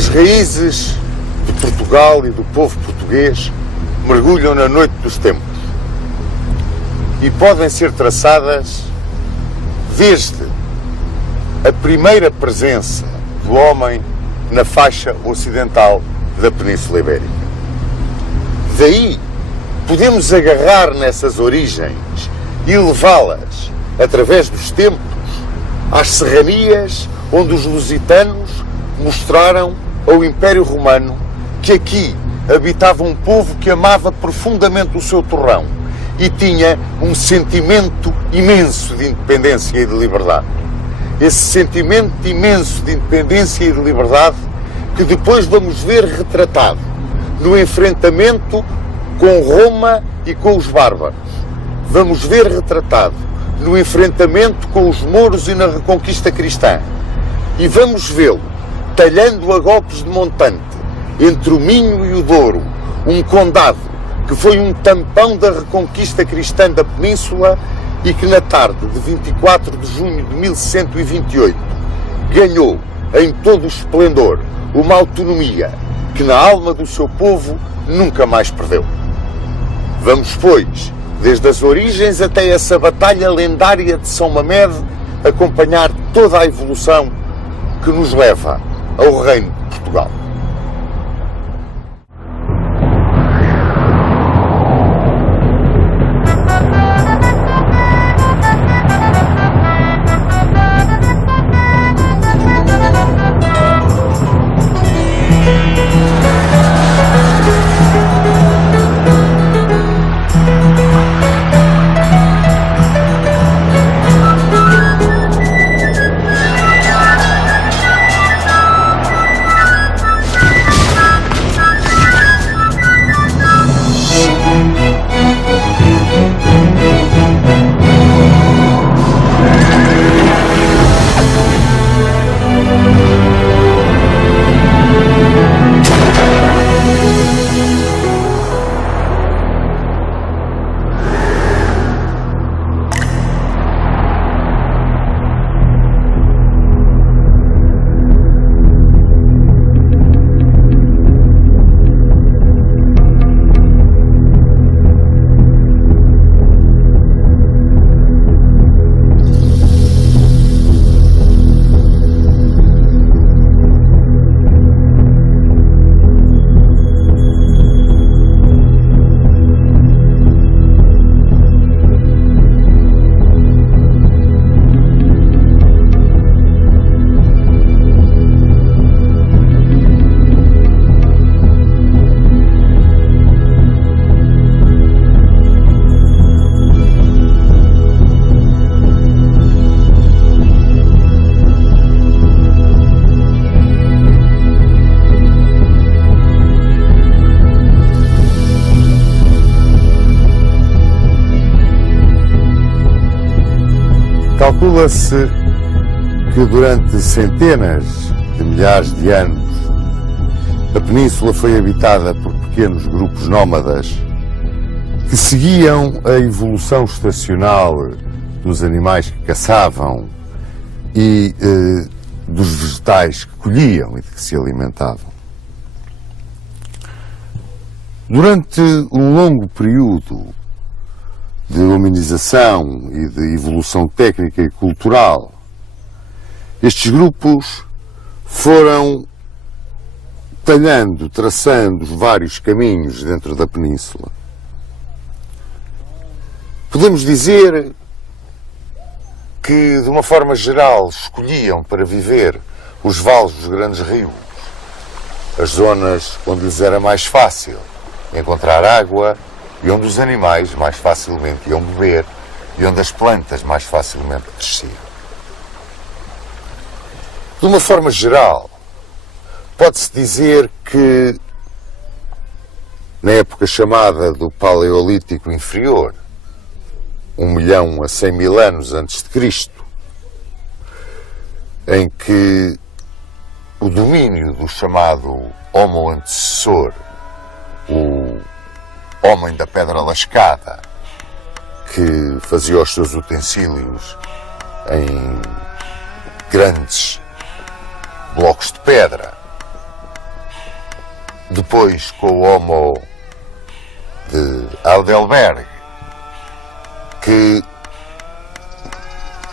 As raízes de Portugal e do povo português mergulham na noite dos tempos e podem ser traçadas desde a primeira presença do homem na faixa ocidental da Península Ibérica. Daí podemos agarrar nessas origens e levá-las, através dos tempos, às serranias onde os lusitanos mostraram ao Império Romano que aqui habitava um povo que amava profundamente o seu torrão e tinha um sentimento imenso de independência e de liberdade. Esse sentimento imenso de independência e de liberdade que depois vamos ver retratado no enfrentamento com Roma e com os bárbaros. Vamos ver retratado no enfrentamento com os mouros e na reconquista cristã. E vamos vê-lo talhando a golpes de montante entre o Minho e o Douro, um condado que foi um tampão da reconquista cristã da Península e que na tarde de 24 de junho de 1128 ganhou em todo o esplendor uma autonomia que na alma do seu povo nunca mais perdeu. Vamos, pois, desde as origens até essa batalha lendária de São Mamede, acompanhar toda a evolução que nos leva ao Reino de Portugal. Calcula-se que durante centenas de milhares de anos a península foi habitada por pequenos grupos nómadas que seguiam a evolução estacional dos animais que caçavam e dos vegetais que colhiam e de que se alimentavam. Durante um longo período de hominização e de evolução técnica e cultural, estes grupos foram talhando, traçando vários caminhos dentro da península. Podemos dizer que, de uma forma geral, escolhiam para viver os vales dos grandes rios, as zonas onde lhes era mais fácil encontrar água e onde os animais mais facilmente iam beber e onde as plantas mais facilmente cresciam. De uma forma geral, pode-se dizer que, na época chamada do Paleolítico Inferior, 1 milhão a 100 mil anos antes de Cristo, em que o domínio do chamado Homo antecessor, o homem da pedra lascada, que fazia os seus utensílios em grandes blocos de pedra depois com o Homo de Heidelberg, que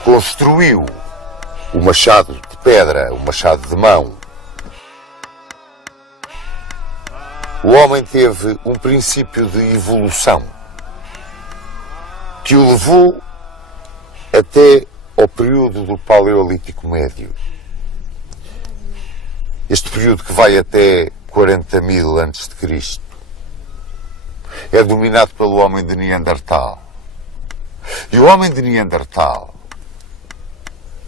construiu o machado de pedra, o machado de mão. O homem teve um princípio de evolução que o levou até ao período do Paleolítico Médio. Este período que vai até 40.000 a.C. é dominado pelo homem de Neandertal. E o homem de Neandertal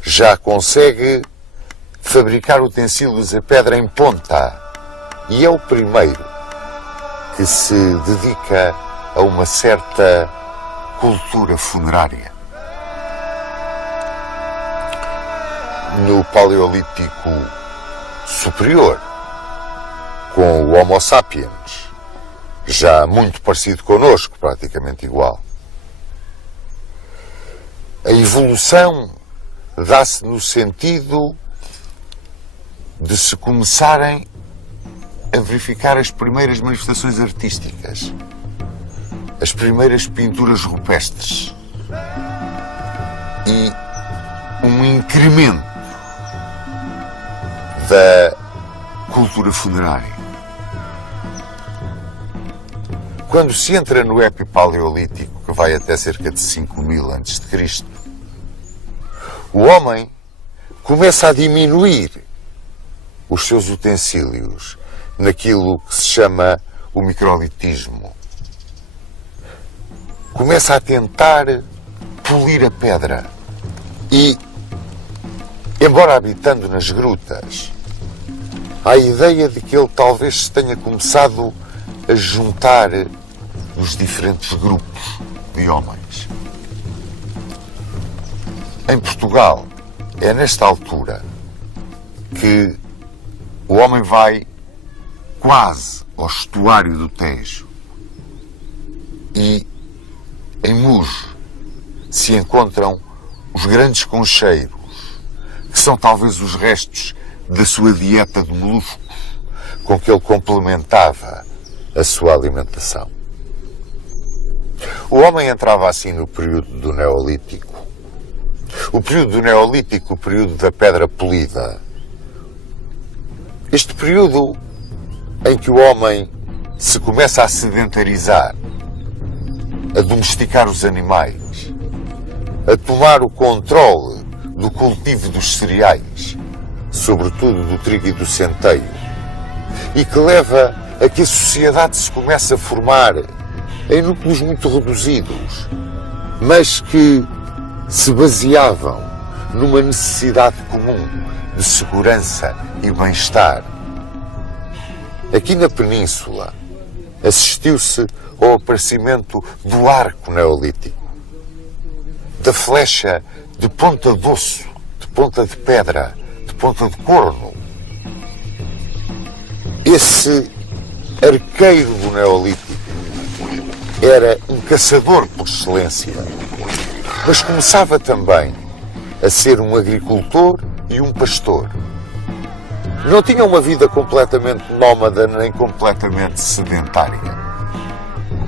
já consegue fabricar utensílios a pedra em ponta e é o primeiro que se dedica a uma certa cultura funerária. No Paleolítico Superior, com o Homo sapiens, já muito parecido connosco, praticamente igual, a evolução dá-se no sentido de se começarem a verificar as primeiras manifestações artísticas, as primeiras pinturas rupestres e um incremento da cultura funerária. Quando se entra no epipaleolítico, que vai até cerca de 5.000 a.C., o homem começa a diminuir os seus utensílios naquilo que se chama o microlitismo. Começa a tentar polir a pedra e, embora habitando nas grutas, há a ideia de que ele talvez se tenha começado a juntar os diferentes grupos de homens. Em Portugal, é nesta altura que o homem vai quase ao estuário do Tejo e em Muge se encontram os grandes concheiros, que são talvez os restos da sua dieta de moluscos com que ele complementava a sua alimentação. O homem entrava assim no período do Neolítico. O período do Neolítico, o período da pedra polida. Este período em que o homem se começa a sedentarizar, a domesticar os animais, a tomar o controle do cultivo dos cereais, sobretudo do trigo e do centeio, e que leva a que a sociedade se comece a formar em núcleos muito reduzidos, mas que se baseavam numa necessidade comum de segurança e bem-estar. Aqui na Península assistiu-se ao aparecimento do arco neolítico, da flecha de ponta de osso, de ponta de pedra, de ponta de corno. Esse arqueiro do Neolítico era um caçador por excelência, mas começava também a ser um agricultor e um pastor. Não tinha uma vida completamente nómada nem completamente sedentária.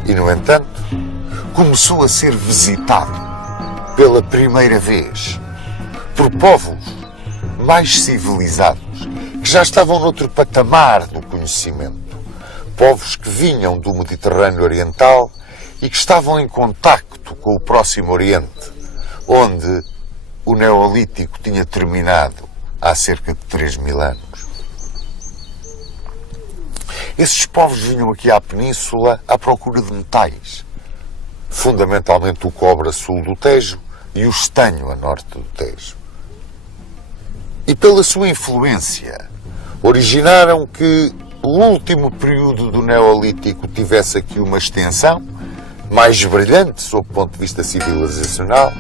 E, no entanto, começou a ser visitado pela primeira vez por povos mais civilizados, que já estavam noutro patamar do conhecimento. Povos que vinham do Mediterrâneo Oriental e que estavam em contacto com o Próximo Oriente, onde o Neolítico tinha terminado há cerca de 3.000 anos. Esses povos vinham aqui à Península à procura de metais, fundamentalmente o cobre a sul do Tejo e o estanho a norte do Tejo. E pela sua influência, originaram que o último período do Neolítico tivesse aqui uma extensão mais brilhante sob o ponto de vista civilizacional,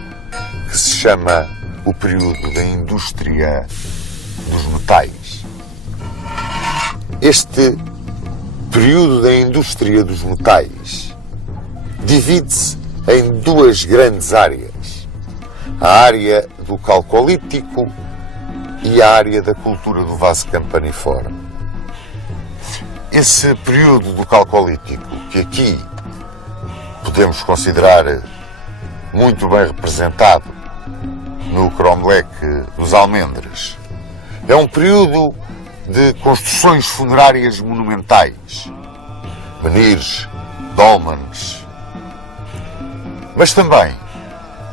que se chama o período da indústria dos metais. Este período da indústria dos metais divide-se em duas grandes áreas: a área do Calcolítico e a área da cultura do vaso campaniforme. esse período do Calcolítico, que aqui podemos considerar muito bem representado no cromlech dos Almendres, é um período de construções funerárias monumentais, menires, dólmenes, mas também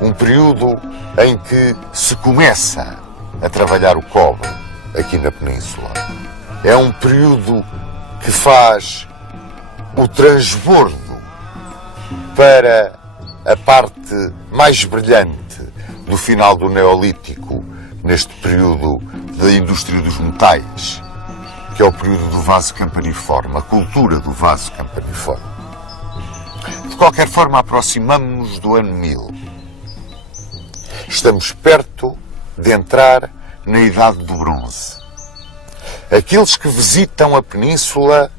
um período em que se começa a trabalhar o cobre aqui na Península. É um período que faz o transbordo para a parte mais brilhante do final do Neolítico, neste período da indústria dos metais, que é o período do vaso campaniforme, a cultura do vaso campaniforme. De qualquer forma, aproximamos-nos do ano 1000. Estamos perto de entrar na Idade do Bronze. Aqueles que visitam a Península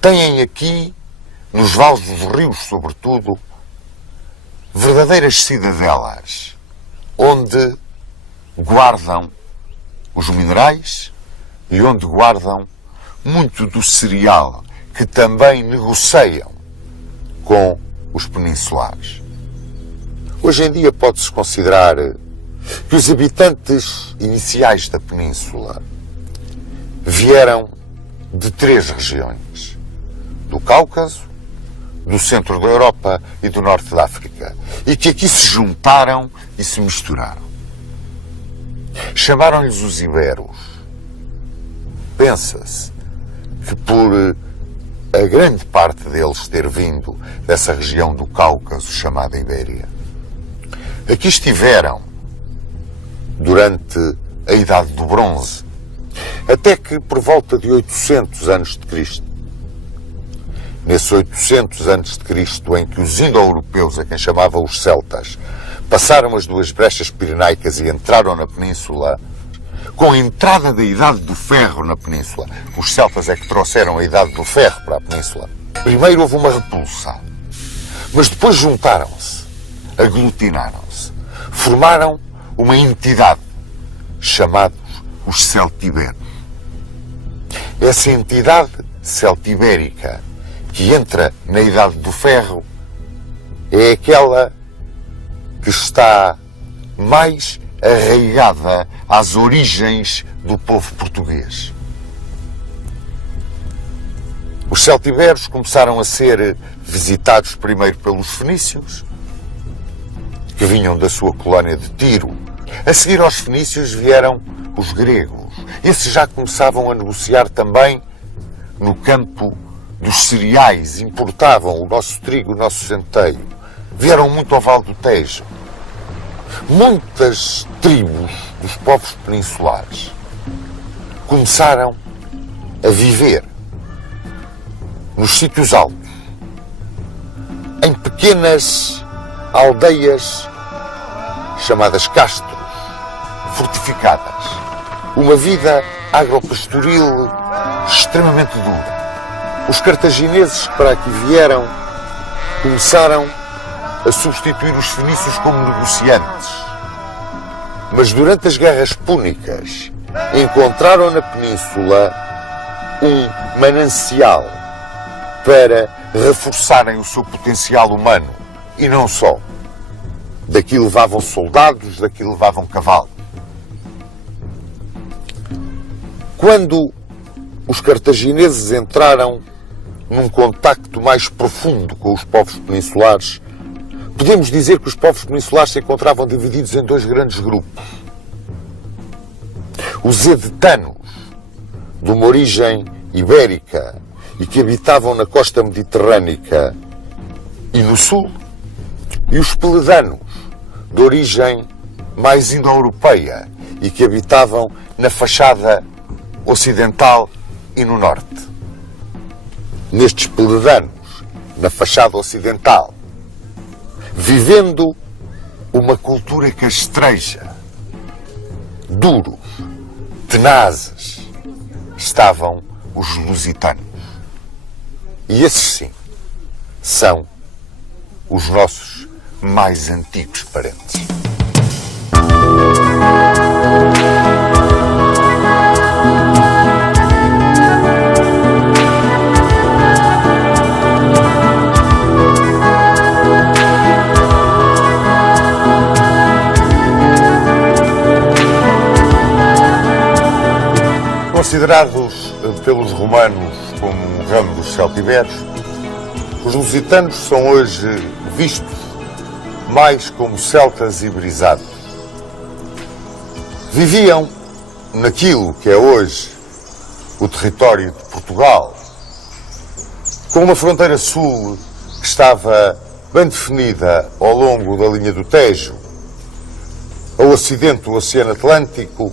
têm aqui, nos vales dos rios sobretudo, verdadeiras cidadelas, onde guardam os minerais e onde guardam muito do cereal que também negociam com os peninsulares. Hoje em dia pode-se considerar que os habitantes iniciais da Península vieram de 3 regiões: do Cáucaso, do centro da Europa e do norte da África, e que aqui se juntaram e se misturaram. Chamaram-lhes os iberos. Pensa-se que por a grande parte deles ter vindo dessa região do Cáucaso chamada Ibéria, aqui estiveram durante a Idade do Bronze, até que por volta de 800 a.C., nesses 800 a.C. em que os indo-europeus, a quem chamavam os celtas, passaram as 2 brechas pirenaicas e entraram na Península, com a entrada da Idade do Ferro na Península, os celtas é que trouxeram a Idade do Ferro para a Península. Primeiro houve uma repulsa, mas depois juntaram-se, aglutinaram-se, formaram uma entidade, chamados os celtiberos. Essa entidade celtibérica que entra na Idade do Ferro é aquela que está mais arraigada às origens do povo português. Os celtiberos começaram a ser visitados primeiro pelos fenícios, que vinham da sua colónia de Tiro. A seguir aos fenícios vieram os gregos. Esses já começavam a negociar também no campo dos cereais, importavam o nosso trigo, o nosso centeio. Vieram muito ao Vale do Tejo. Muitas tribos dos povos peninsulares começaram a viver nos sítios altos, em pequenas aldeias chamadas castros, fortificadas. Uma vida agropastoril extremamente dura. Os cartagineses que para aqui vieram começaram a substituir os fenícios como negociantes. Mas durante as guerras púnicas encontraram na Península um manancial para reforçarem o seu potencial humano. E não só. Daqui levavam soldados, daqui levavam cavalos. Quando os cartagineses entraram num contacto mais profundo com os povos peninsulares, podemos dizer que os povos peninsulares se encontravam divididos em 2 grandes grupos. Os edetanos, de uma origem ibérica e que habitavam na costa mediterrânica e no sul, e os peledanos, de origem mais indo-europeia e que habitavam na fachada ocidental e no norte. Nestes peledanos, na fachada ocidental, vivendo uma cultura castreja, duros, tenazes, estavam os lusitanos. E esses sim, são os nossos mais antigos parentes. Considerados pelos romanos como um ramo dos celtibérios, os lusitanos são hoje vistos mais como celtas iberizados. Viviam naquilo que é hoje o território de Portugal, com uma fronteira sul que estava bem definida ao longo da linha do Tejo, ao ocidente do Oceano Atlântico,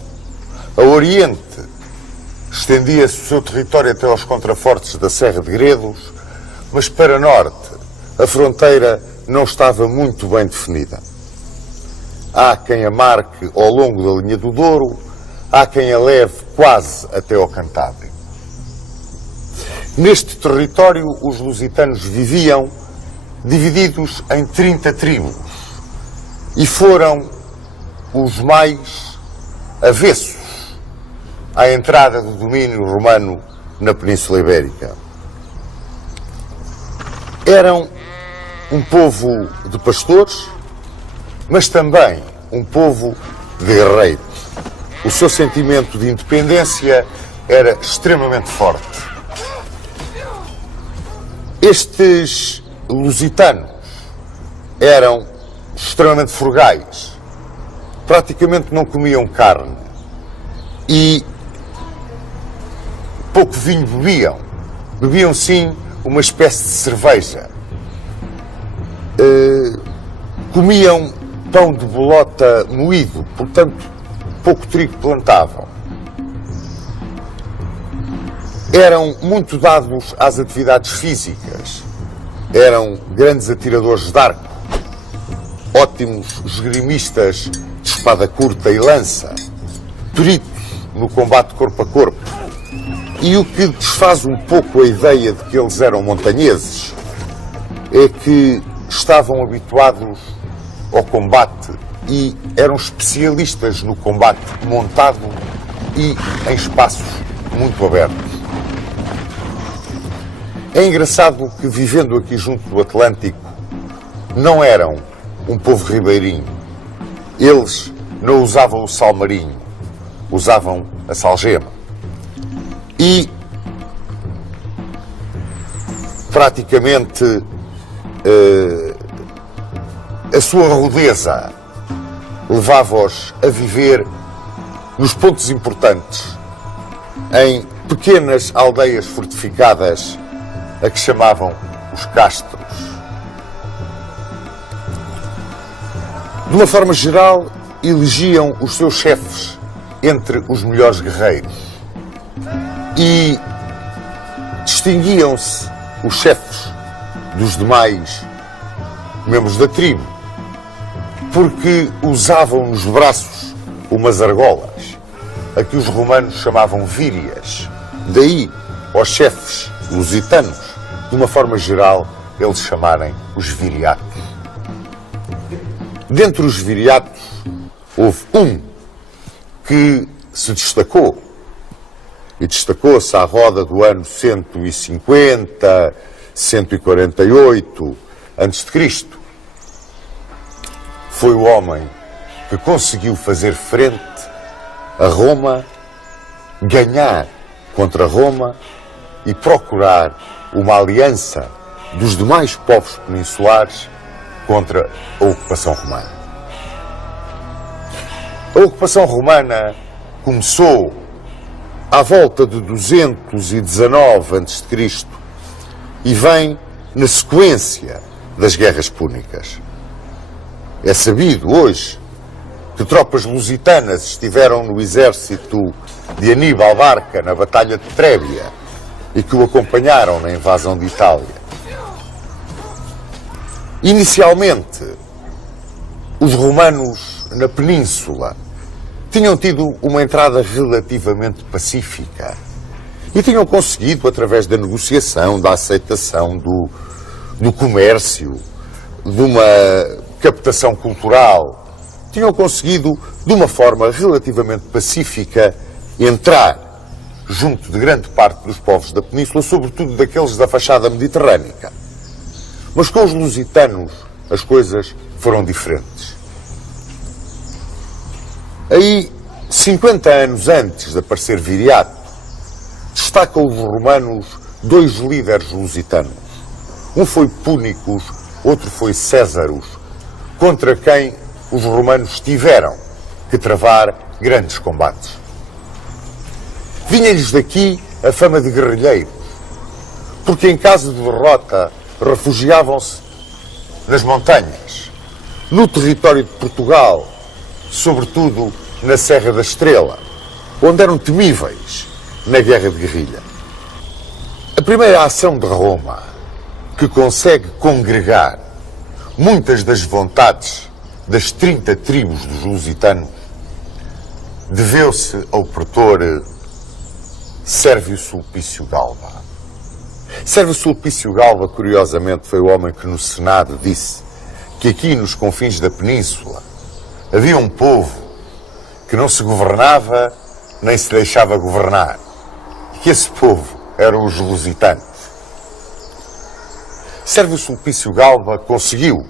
ao oriente estendia-se o seu território até aos contrafortes da Serra de Gredos, mas para norte a fronteira não estava muito bem definida. Há quem a marque ao longo da linha do Douro, há quem a leve quase até ao Cantábrico. Neste território, os lusitanos viviam divididos em 30 tribos e foram os mais avessos à entrada do domínio romano na Península Ibérica. Eram um povo de pastores, mas também um povo de guerreiros. O seu sentimento de independência era extremamente forte. Estes lusitanos eram extremamente frugais, praticamente não comiam carne e pouco vinho bebiam. Bebiam sim uma espécie de cerveja. Comiam pão de bolota moído, portanto pouco trigo plantavam. Eram muito dados às atividades físicas. Eram grandes atiradores de arco, ótimos esgrimistas de espada curta e lança, peritos no combate corpo a corpo. E o que desfaz um pouco a ideia de que eles eram montanheses é que estavam habituados ao combate e eram especialistas no combate montado e em espaços muito abertos. É engraçado que, vivendo aqui junto do Atlântico, não eram um povo ribeirinho. Eles não usavam o salmarinho, usavam a salgema. E, praticamente, a sua rudeza levava-os a viver nos pontos importantes, em pequenas aldeias fortificadas, a que chamavam os castros. De uma forma geral, elegiam os seus chefes entre os melhores guerreiros e distinguiam-se os chefes dos demais membros da tribo porque usavam nos braços umas argolas, a que os romanos chamavam vírias. Daí, aos chefes lusitanos, de uma forma geral, eles chamarem os viriatos. Dentre os viriatos, houve um que se destacou, e destacou-se à roda do ano 150, 148 a.C. Foi o homem que conseguiu fazer frente a Roma, ganhar contra Roma e procurar uma aliança dos demais povos peninsulares contra a ocupação romana. A ocupação romana começou à volta de 219 a.C. e vem na sequência das guerras púnicas. É sabido hoje que tropas lusitanas estiveram no exército de Aníbal Barca na Batalha de Trébia e que o acompanharam na invasão de Itália. Inicialmente, os romanos na península tinham tido uma entrada relativamente pacífica e tinham conseguido, através da negociação, da aceitação do comércio, de uma captação cultural, tinham conseguido, de uma forma relativamente pacífica, entrar junto de grande parte dos povos da península, sobretudo daqueles da fachada mediterrânica. Mas com os lusitanos as coisas foram diferentes. Aí, 50 anos antes de aparecer Viriato, destacam os romanos dois líderes lusitanos. Um foi Púnicos, outro foi Césaros, contra quem os romanos tiveram que travar grandes combates. Vinha-lhes daqui a fama de guerrilheiros, porque em caso de derrota refugiavam-se nas montanhas, no território de Portugal, sobretudo na Serra da Estrela, onde eram temíveis na guerra de guerrilha. A primeira ação de Roma, que consegue congregar muitas das vontades das 30 tribos dos lusitanos, deveu-se ao pretor Sérvio Sulpício Galba. Sérvio Sulpício Galba, curiosamente, foi o homem que no Senado disse que aqui nos confins da península havia um povo que não se governava nem se deixava governar. E que esse povo eram os lusitanos. Sérvio Sulpício Galba conseguiu,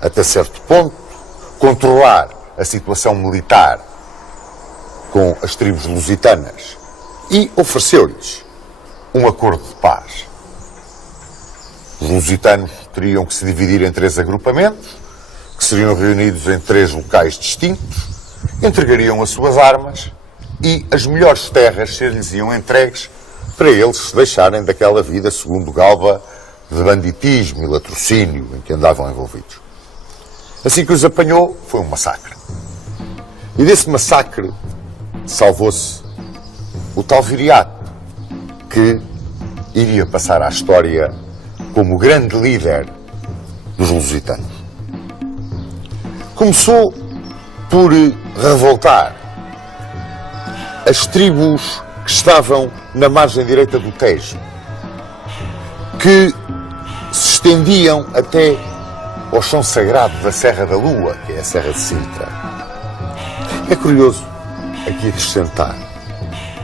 até certo ponto, controlar a situação militar com as tribos lusitanas e ofereceu-lhes um acordo de paz. Os lusitanos teriam que se dividir em 3 agrupamentos, que seriam reunidos em 3 locais distintos, entregariam as suas armas e as melhores terras ser-lhes iam entregues para eles se deixarem daquela vida, segundo Galba, de banditismo e latrocínio em que andavam envolvidos. Assim que os apanhou, foi um massacre. E desse massacre salvou-se o tal Viriato, que iria passar à história como o grande líder dos lusitanos. Começou por revoltar as tribos que estavam na margem direita do Tejo, que se estendiam até ao chão sagrado da Serra da Lua, que é a Serra de Sintra. É curioso aqui acrescentar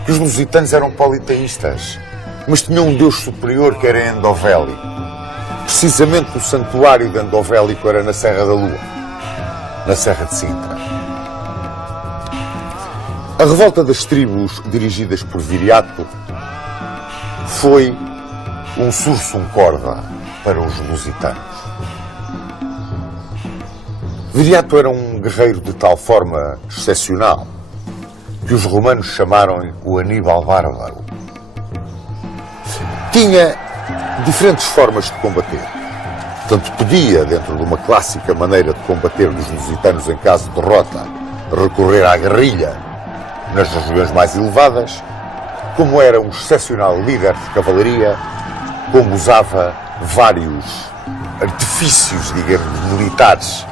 que os lusitanos eram politeístas, mas tinham um deus superior que era Endovélico. Precisamente o santuário de Endovélico era na Serra da Lua, na Serra de Sintra. A revolta das tribos dirigidas por Viriato foi um sursum corda para os lusitanos. Viriato era um guerreiro de tal forma excepcional que os romanos chamaram-lhe o Aníbal Bárbaro. Tinha diferentes formas de combater. Tanto podia, dentro de uma clássica maneira de combater dos lusitanos em caso de derrota, recorrer à guerrilha nas regiões mais elevadas, como era um excepcional líder de cavalaria, como usava vários artifícios, digamos, militares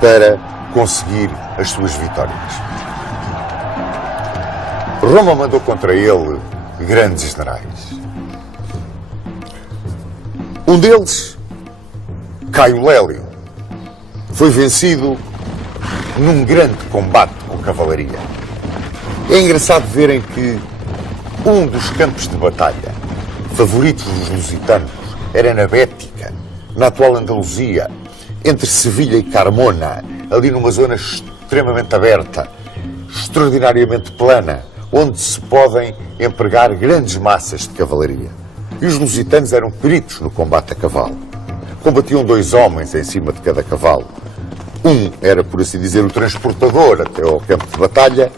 para conseguir as suas vitórias. Roma mandou contra ele grandes generais. Um deles, Caio Lélio, foi vencido num grande combate com cavalaria. É engraçado verem que um dos campos de batalha favoritos dos lusitanos era na Bética, na atual Andaluzia, entre Sevilha e Carmona, ali numa zona extremamente aberta, extraordinariamente plana, onde se podem empregar grandes massas de cavalaria. E os lusitanos eram peritos no combate a cavalo. Combatiam 2 homens em cima de cada cavalo. Um era, por assim dizer, o transportador até ao campo de batalha,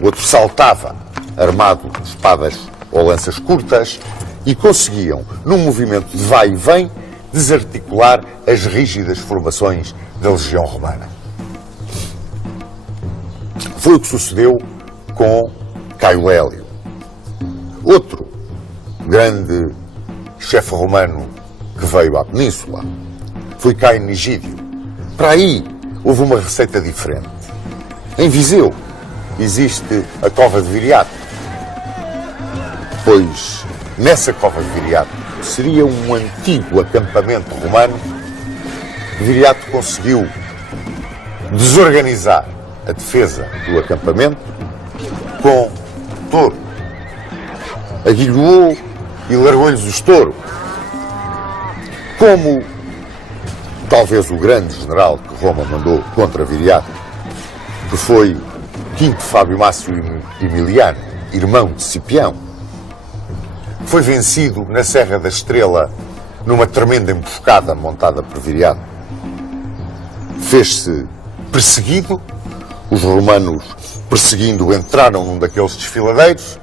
o outro saltava, armado de espadas ou lanças curtas, e conseguiam, num movimento de vai e vem, desarticular as rígidas formações da legião romana. Foi o que sucedeu com Caio Lélio. Outro grande chefe romano que veio à península foi Caio Nigídio. Para aí houve uma receita diferente. Em Viseu existe a Cova de Viriato, pois nessa Cova de Viriato seria um antigo acampamento romano. Viriato conseguiu desorganizar a defesa do acampamento com touro. Aguilhoou e largou-lhes o estouro. Como talvez o grande general que Roma mandou contra Viriato, que foi Quinto Fábio Mácio Emiliano, irmão de Cipião, foi vencido na Serra da Estrela numa tremenda emboscada montada por Viriato. Fez-se perseguido, os romanos, perseguindo, entraram num daqueles desfiladeiros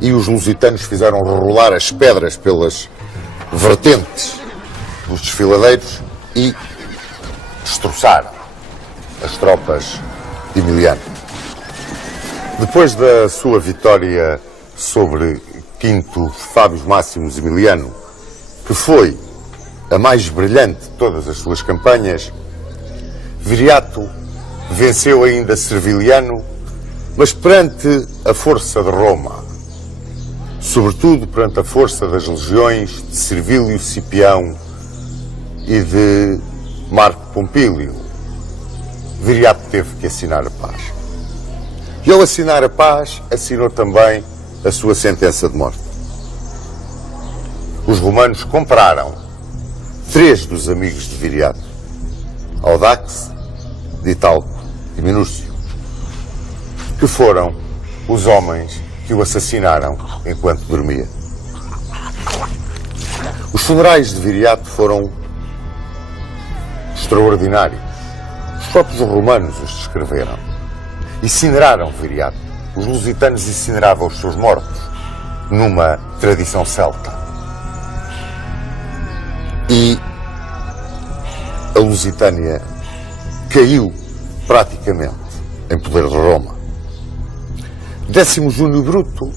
e os lusitanos fizeram rolar as pedras pelas vertentes dos desfiladeiros e destroçaram as tropas de Emiliano. Depois da sua vitória sobre Quinto Fábio Máximos Emiliano, que foi a mais brilhante de todas as suas campanhas, Viriato venceu ainda Serviliano, mas perante a força de Roma, sobretudo perante a força das legiões de Servílio Cipião e de Marco Pompílio, Viriato teve que assinar a paz. E ao assinar a paz, assinou também a sua sentença de morte. Os romanos compraram 3 dos amigos de Viriato, Audax, Ditalco e Minúcio, que foram os homens que o assassinaram enquanto dormia. Os funerais de Viriato foram extraordinários. Os próprios romanos os descreveram. Incineraram Viriato. Os lusitanos incineravam os seus mortos numa tradição celta. E a Lusitânia caiu praticamente em poder de Roma. Décimo Júnior Bruto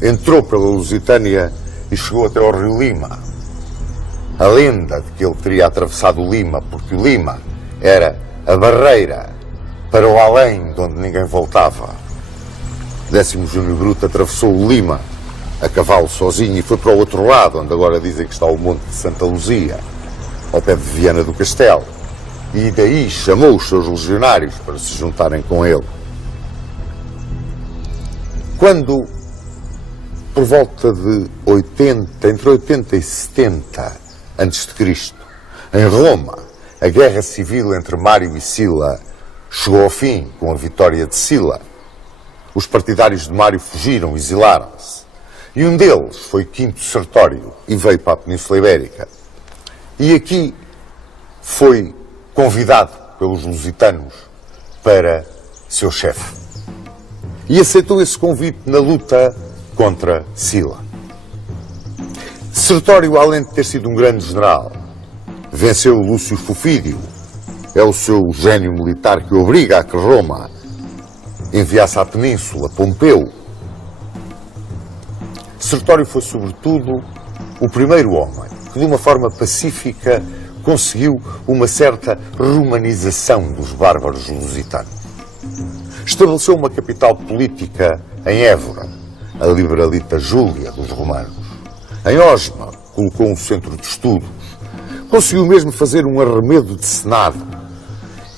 entrou pela Lusitânia e chegou até ao rio Lima. A lenda de que ele teria atravessado o Lima, porque o Lima era a barreira para o além de onde ninguém voltava. Décimo Júnior Bruto atravessou o Lima a cavalo sozinho e foi para o outro lado, onde agora dizem que está o Monte de Santa Luzia, ao pé de Viana do Castelo. E daí chamou os seus legionários para se juntarem com ele. Quando, por volta de 80, entre 80 e 70 a.C., em Roma, a guerra civil entre Mário e Sila chegou ao fim com a vitória de Sila, os partidários de Mário fugiram, exilaram-se. E um deles foi Quinto Sertório e veio para a Península Ibérica. E aqui foi convidado pelos lusitanos para seu chefe. E aceitou esse convite na luta contra Sila. Sertório, além de ter sido um grande general, venceu Lúcio Fufídio. É o seu gênio militar que obriga a que Roma enviasse à Península Pompeu. Sertório foi, sobretudo, o primeiro homem que, de uma forma pacífica, conseguiu uma certa romanização dos bárbaros lusitanos. Estabeleceu uma capital política em Évora, a Liberalita Júlia dos romanos. Em Osma, colocou um centro de estudos. Conseguiu mesmo fazer um arremedo de Senado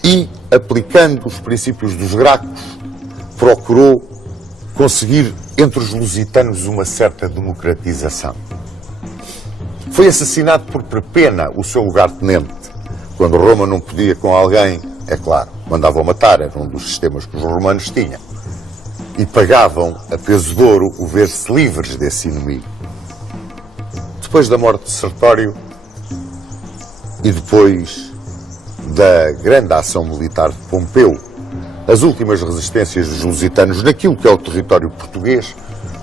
e, aplicando os princípios dos Gracos, procurou conseguir entre os lusitanos uma certa democratização. Foi assassinado por Perpena, o seu lugartenente. Quando Roma não podia com alguém, é claro, mandavam matar, era um dos sistemas que os romanos tinham. E pagavam a peso de ouro o ver-se livres desse inimigo. Depois da morte de Sertório e depois da grande ação militar de Pompeu, as últimas resistências dos lusitanos naquilo que é o território português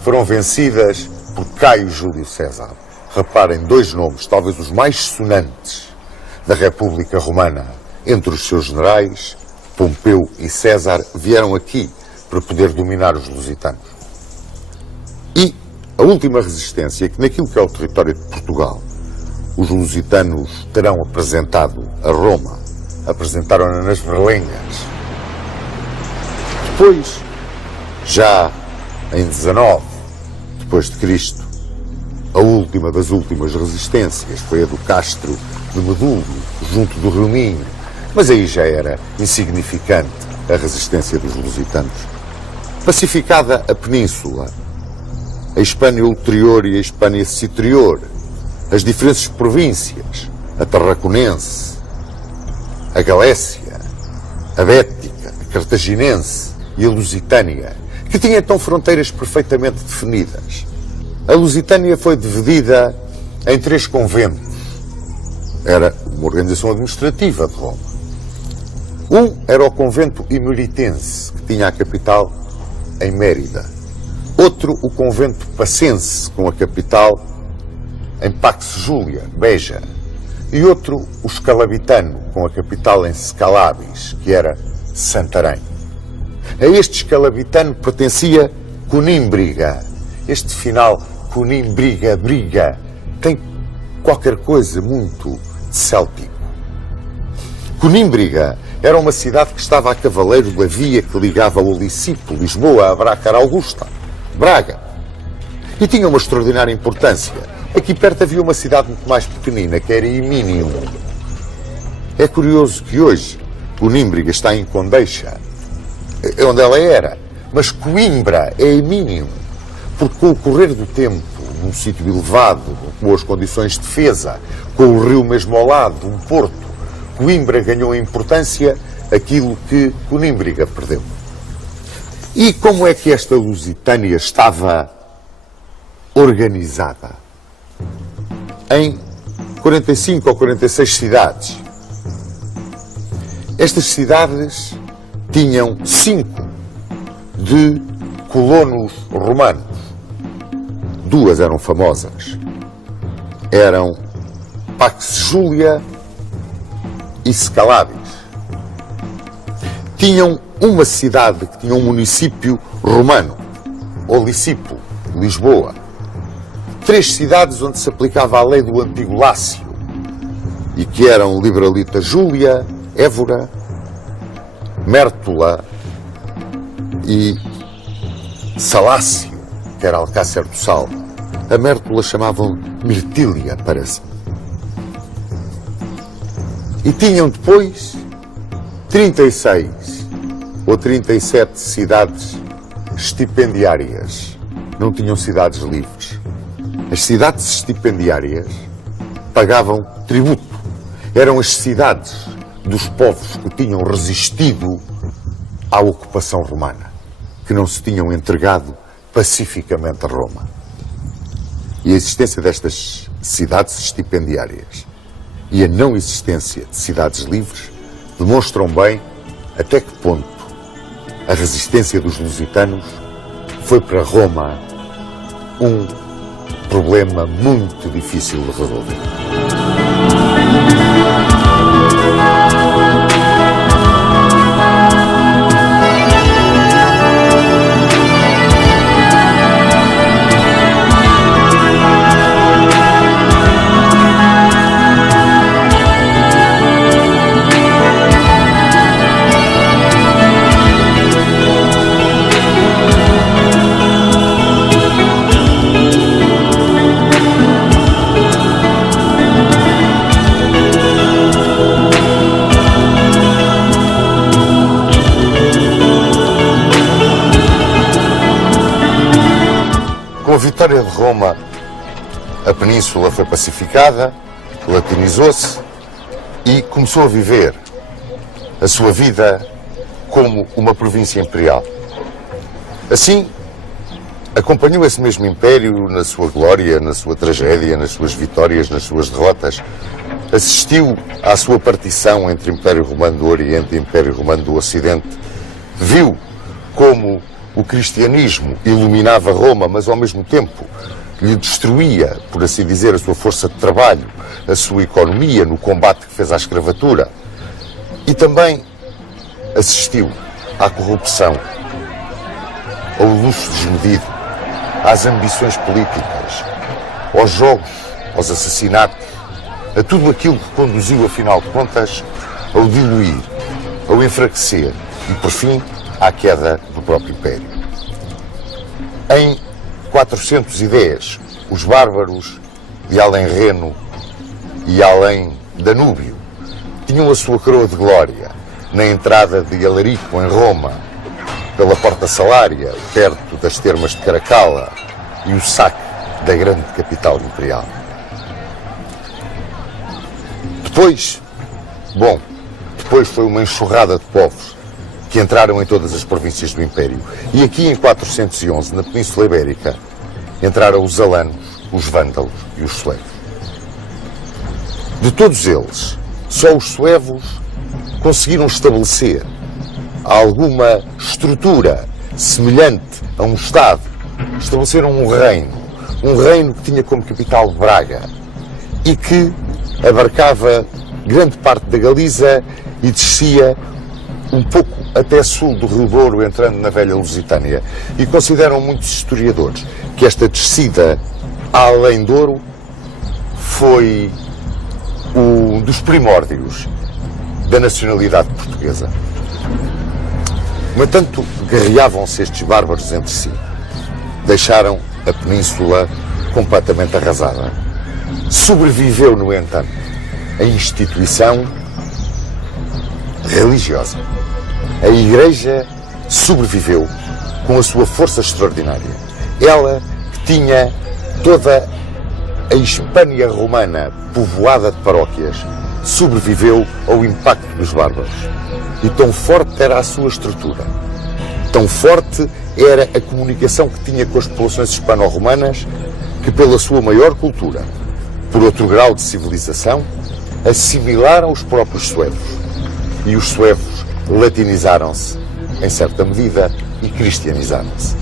foram vencidas por Caio Júlio César. Reparem, 2 nomes, talvez os mais sonantes da República Romana. Entre os seus generais, Pompeu e César, vieram aqui para poder dominar os lusitanos. E a última resistência, que naquilo que é o território de Portugal, os lusitanos terão apresentado a Roma, apresentaram-na nas Berlenhas. Depois, já em 19 depois de Cristo, a última das últimas resistências foi a do Castro de Medúlio, junto do Rio Minho, mas aí já era insignificante a resistência dos lusitanos. Pacificada a península, a Hispânia Ulterior e a Hispânia Citerior, as diferentes províncias, a Tarraconense, a Galécia, a Bética, a Cartaginense e a Lusitânia, que tinham então fronteiras perfeitamente definidas. a Lusitânia foi dividida em 3 conventos. Era uma organização administrativa de Roma. Um era o convento emeritense, que tinha a capital em Mérida. Outro, o convento pacense, com a capital em Pax Julia, Beja. E outro, o escalabitano, com a capital em Scalabis, que era Santarém. A este escalabitano pertencia Conímbriga. Este final, Conímbriga, briga, tem qualquer coisa muito céltico. Conímbriga era uma cidade que estava a cavaleiro da via que ligava o Licipo, Lisboa, a Bracar Augusta, Braga. E tinha uma extraordinária importância. Aqui perto havia uma cidade muito mais pequenina, que era Iminium. É curioso que hoje Conímbriga está em Condeixa, onde ela era, mas Coimbra é Iminium, porque com o correr do tempo, num sítio elevado, com boas condições de defesa, com o rio mesmo ao lado, um porto, Coimbra ganhou em importância aquilo que Conímbriga perdeu. E como é que esta Lusitânia estava organizada? Em 45 ou 46 cidades. Estas cidades tinham 5 de colonos romanos. 2 eram famosas. Eram Pax Julia e Scalabis. Tinham uma cidade que tinha um município romano, ou Licipo, Lisboa. 3 cidades onde se aplicava a lei do antigo Lácio, e que eram Libralita Júlia, Évora, Mértola e Salácio, que era Alcácer do Sal. A Mértola chamavam Mirtília, parece. E tinham depois 36 ou 37 cidades estipendiárias. Não tinham cidades livres. As cidades estipendiárias pagavam tributo. Eram as cidades dos povos que tinham resistido à ocupação romana, que não se tinham entregado pacificamente a Roma. E a existência destas cidades estipendiárias e a não existência de cidades livres demonstram bem até que ponto a resistência dos lusitanos foi para Roma um problema muito difícil de resolver. Com a vitória de Roma, a península foi pacificada, latinizou-se e começou a viver a sua vida como uma província imperial. Assim, acompanhou esse mesmo império na sua glória, na sua tragédia, nas suas vitórias, nas suas derrotas. Assistiu à sua partição entre Império Romano do Oriente e Império Romano do Ocidente. Viu como o cristianismo iluminava Roma, mas ao mesmo tempo lhe destruía, por assim dizer, a sua força de trabalho, a sua economia no combate que fez à escravatura. E também assistiu à corrupção, ao luxo desmedido, às ambições políticas, aos jogos, aos assassinatos, a tudo aquilo que conduziu, afinal de contas, ao diluir, ao enfraquecer e, por fim, à queda do próprio Império. Em 410, os bárbaros de além Reno e além Danúbio tinham a sua coroa de glória na entrada de Alarico, em Roma, pela Porta Salária, perto das termas de Caracalla, e o saque da grande capital imperial. Depois foi uma enxurrada de povos que entraram em todas as províncias do Império. E aqui em 411, na Península Ibérica, entraram os alanos, os vândalos e os suevos. De todos eles, só os suevos conseguiram estabelecer alguma estrutura semelhante a um Estado. Estabeleceram um reino que tinha como capital Braga e que abarcava grande parte da Galiza e descia um pouco até sul do Rio Douro, entrando na velha Lusitânia. E consideram muitos historiadores que esta descida além Douro foi um dos primórdios da nacionalidade portuguesa. No entanto, guerreavam-se estes bárbaros entre si. Deixaram a península completamente arrasada. Sobreviveu, no entanto, a instituição religiosa. A Igreja sobreviveu com a sua força extraordinária. Ela que tinha toda a Hispânia romana povoada de paróquias, sobreviveu ao impacto dos bárbaros. E tão forte era a sua estrutura, tão forte era a comunicação que tinha com as populações hispano-romanas, que pela sua maior cultura, por outro grau de civilização, assimilaram os próprios suevos. E os suevos latinizaram-se, em certa medida, e cristianizaram-se.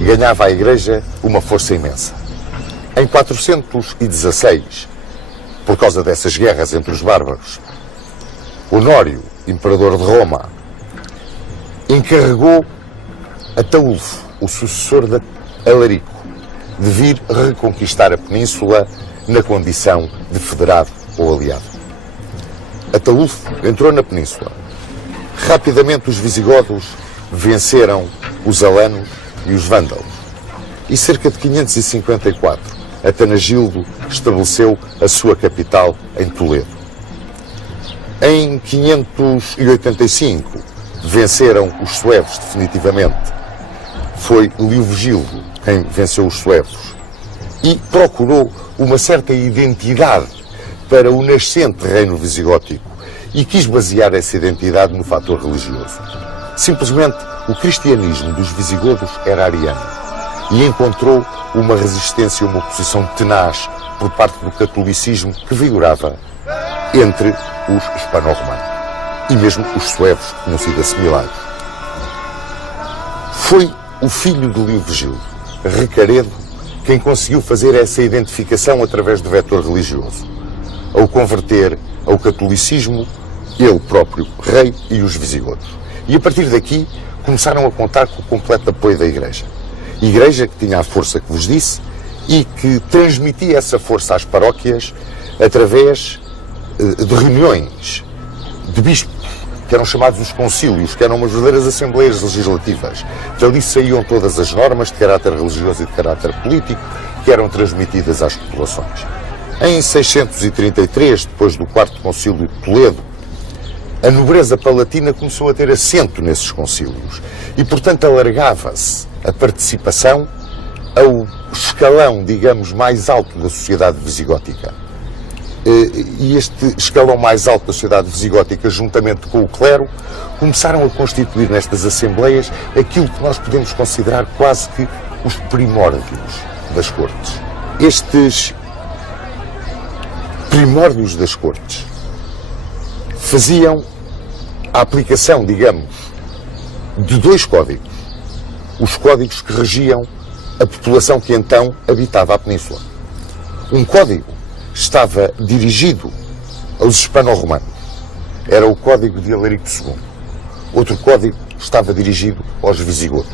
E ganhava a Igreja uma força imensa. Em 416, por causa dessas guerras entre os bárbaros, Honório, imperador de Roma, encarregou Ataúlfo, o sucessor de Alarico, de vir reconquistar a península na condição de federado ou aliado. Ataúlfo entrou na península. Rapidamente os visigodos venceram os alanos e os vândalos. E cerca de 554, Atanagildo estabeleceu a sua capital em Toledo. Em 585, venceram os suevos definitivamente. Foi Leovigildo quem venceu os suevos e procurou uma certa identidade para o nascente reino visigótico e quis basear essa identidade no fator religioso. Simplesmente, o cristianismo dos visigodos era ariano e encontrou uma resistência, uma oposição tenaz por parte do catolicismo que vigorava entre os hispano-romanos e mesmo os suevos que tinham sido assimilados. Foi o filho de Leovigildo, Recaredo, quem conseguiu fazer essa identificação através do vetor religioso, ao converter ao catolicismo ele próprio, rei, e os visigodos. E a partir daqui começaram a contar com o completo apoio da Igreja. Igreja que tinha a força que vos disse e que transmitia essa força às paróquias através de reuniões de bispos, que eram chamados os concílios, que eram umas verdadeiras assembleias legislativas. Dali saíam todas as normas de caráter religioso e de caráter político que eram transmitidas às populações. Em 633, depois do quarto concílio de Toledo, a nobreza palatina começou a ter assento nesses concílios e, portanto, alargava-se a participação ao escalão, digamos, mais alto da sociedade visigótica. E este escalão mais alto da sociedade visigótica, juntamente com o clero, começaram a constituir nestas assembleias aquilo que nós podemos considerar quase que os primórdios das cortes. Estes primórdios das cortes faziam a aplicação, digamos, de dois códigos. Os códigos que regiam a população que então habitava a península. Um código estava dirigido aos hispano-romanos. Era o Código de Alarico II. Outro código estava dirigido aos visigodos.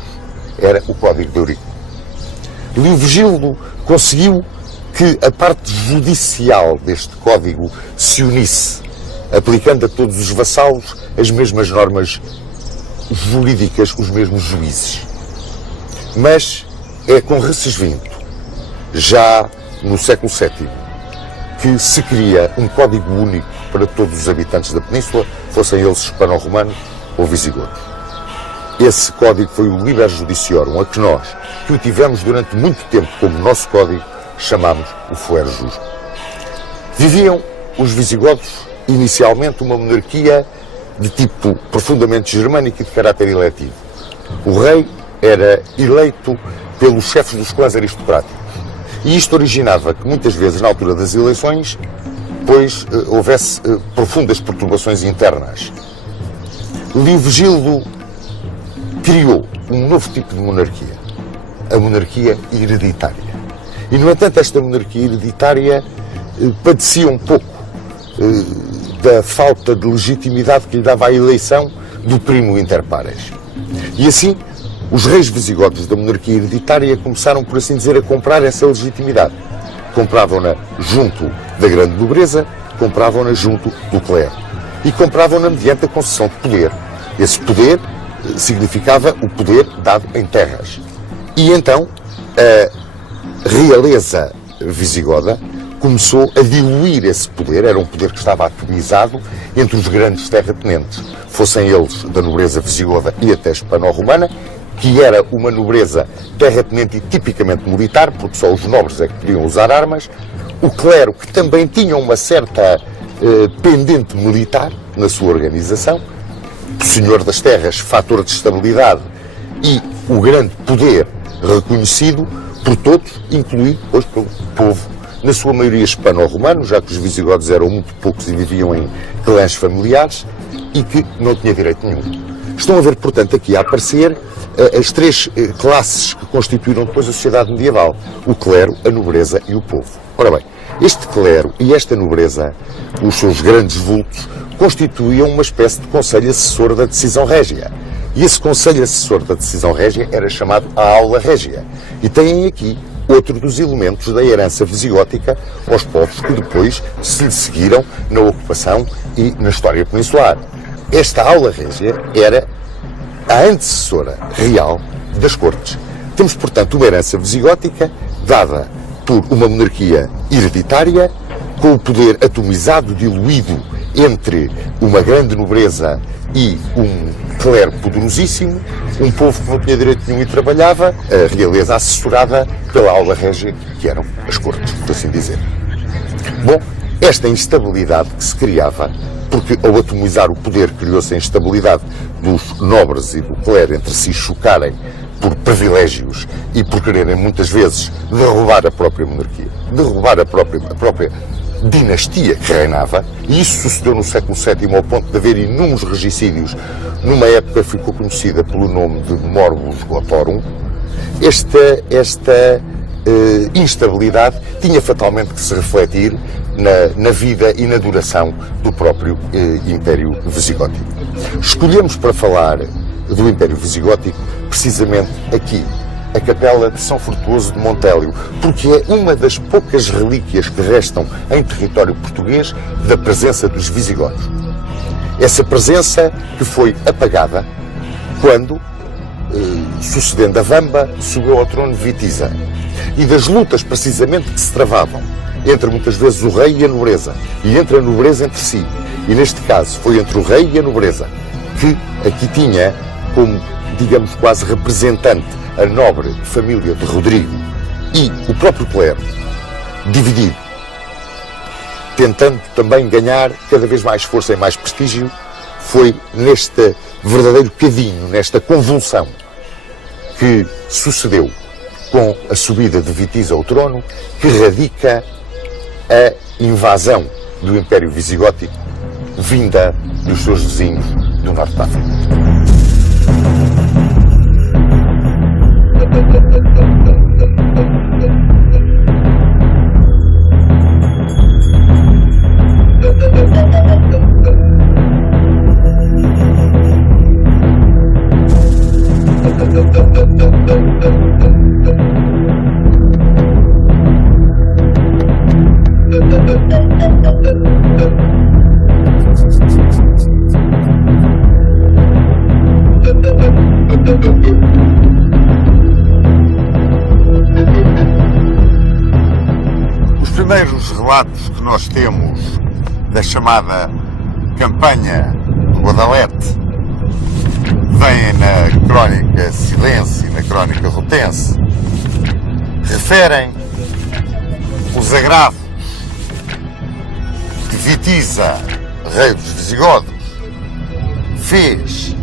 Era o Código de Eurico. Leovigildo conseguiu que a parte judicial deste código se unisse, aplicando a todos os vassalos as mesmas normas jurídicas, os mesmos juízes. Mas é com Recesvinto, já no século VII, que se cria um código único para todos os habitantes da península, fossem eles hispano-romanos ou visigodos. Esse código foi o Liber Judiciorum, a que nós, que o tivemos durante muito tempo como nosso código, chamamos o Fuero Justo. Viviam os visigodos, inicialmente, uma monarquia de tipo profundamente germânico e de caráter eletivo. O rei era eleito pelos chefes dos clãs aristocráticos. E isto originava que muitas vezes, na altura das eleições, pois houvesse profundas perturbações internas. Leovigildo criou um novo tipo de monarquia, a monarquia hereditária. E, no entanto, esta monarquia hereditária padecia um pouco da falta de legitimidade que lhe dava a eleição do primo inter pares. E assim, os reis visigodos da monarquia hereditária começaram, por assim dizer, a comprar essa legitimidade. Compravam-na junto da grande nobreza, compravam-na junto do clero. E compravam-na mediante a concessão de poder. Esse poder significava o poder dado em terras. E então, a realeza visigoda começou a diluir esse poder, era um poder que estava atomizado entre os grandes terratenentes, fossem eles da nobreza visigoda e até hispano-romana, que era uma nobreza terratenente e tipicamente militar, porque só os nobres é que podiam usar armas, o clero, que também tinha uma certa pendente militar na sua organização, o senhor das terras, fator de estabilidade, e o grande poder reconhecido por todos, incluído hoje pelo povo, na sua maioria hispano-romano, já que os visigodos eram muito poucos e viviam em clãs familiares, e que não tinha direito nenhum. Estão a ver, portanto, aqui a aparecer as três classes que constituíram depois a sociedade medieval: o clero, a nobreza e o povo. Ora bem, este clero e esta nobreza, os seus grandes vultos, constituíam uma espécie de conselho assessor da decisão régia. E esse conselho assessor da decisão régia era chamado a aula régia. E têm aqui outro dos elementos da herança visigótica aos povos que depois se lhe seguiram na ocupação e na história peninsular. Esta aula régia era a antecessora real das cortes. Temos, portanto, uma herança visigótica dada por uma monarquia hereditária, com o poder atomizado, diluído entre uma grande nobreza e um clero poderosíssimo, um povo que não tinha direito nenhum e trabalhava, a realeza assessorada pela aula régia, que eram as cortes, por assim dizer. Bom, esta instabilidade que se criava, porque ao atomizar o poder criou-se a instabilidade dos nobres e do clero entre si chocarem por privilégios e por quererem muitas vezes derrubar a própria monarquia, derrubar a própria dinastia que reinava, e isso sucedeu no século VII ao ponto de haver inúmeros regicídios, numa época que ficou conhecida pelo nome de Morbus Gotorum. Esta instabilidade tinha fatalmente que se refletir na vida e na duração do próprio Império Visigótico. Escolhemos para falar do Império Visigótico precisamente aqui, a Capela de São Frutuoso de Montélio, porque é uma das poucas relíquias que restam em território português da presença dos visigodos. Essa presença que foi apagada quando, sucedendo a Vamba, subiu ao trono Witiza. E das lutas precisamente que se travavam entre muitas vezes o rei e a nobreza, e entre a nobreza entre si. E neste caso foi entre o rei e a nobreza, que aqui tinha como, digamos, quase representante a nobre família de Rodrigo e o próprio clero, dividido, tentando também ganhar cada vez mais força e mais prestígio. Foi neste verdadeiro cadinho, nesta convulsão que sucedeu com a subida de Witiza ao trono, que radica a invasão do Império Visigótico vinda dos seus vizinhos do norte da África. Os primeiros relatos que nós temos da chamada campanha do Guadalete vêm na crónica Silense e na crónica Rotense. Referem os agravos que Witiza, rei dos visigodos, fez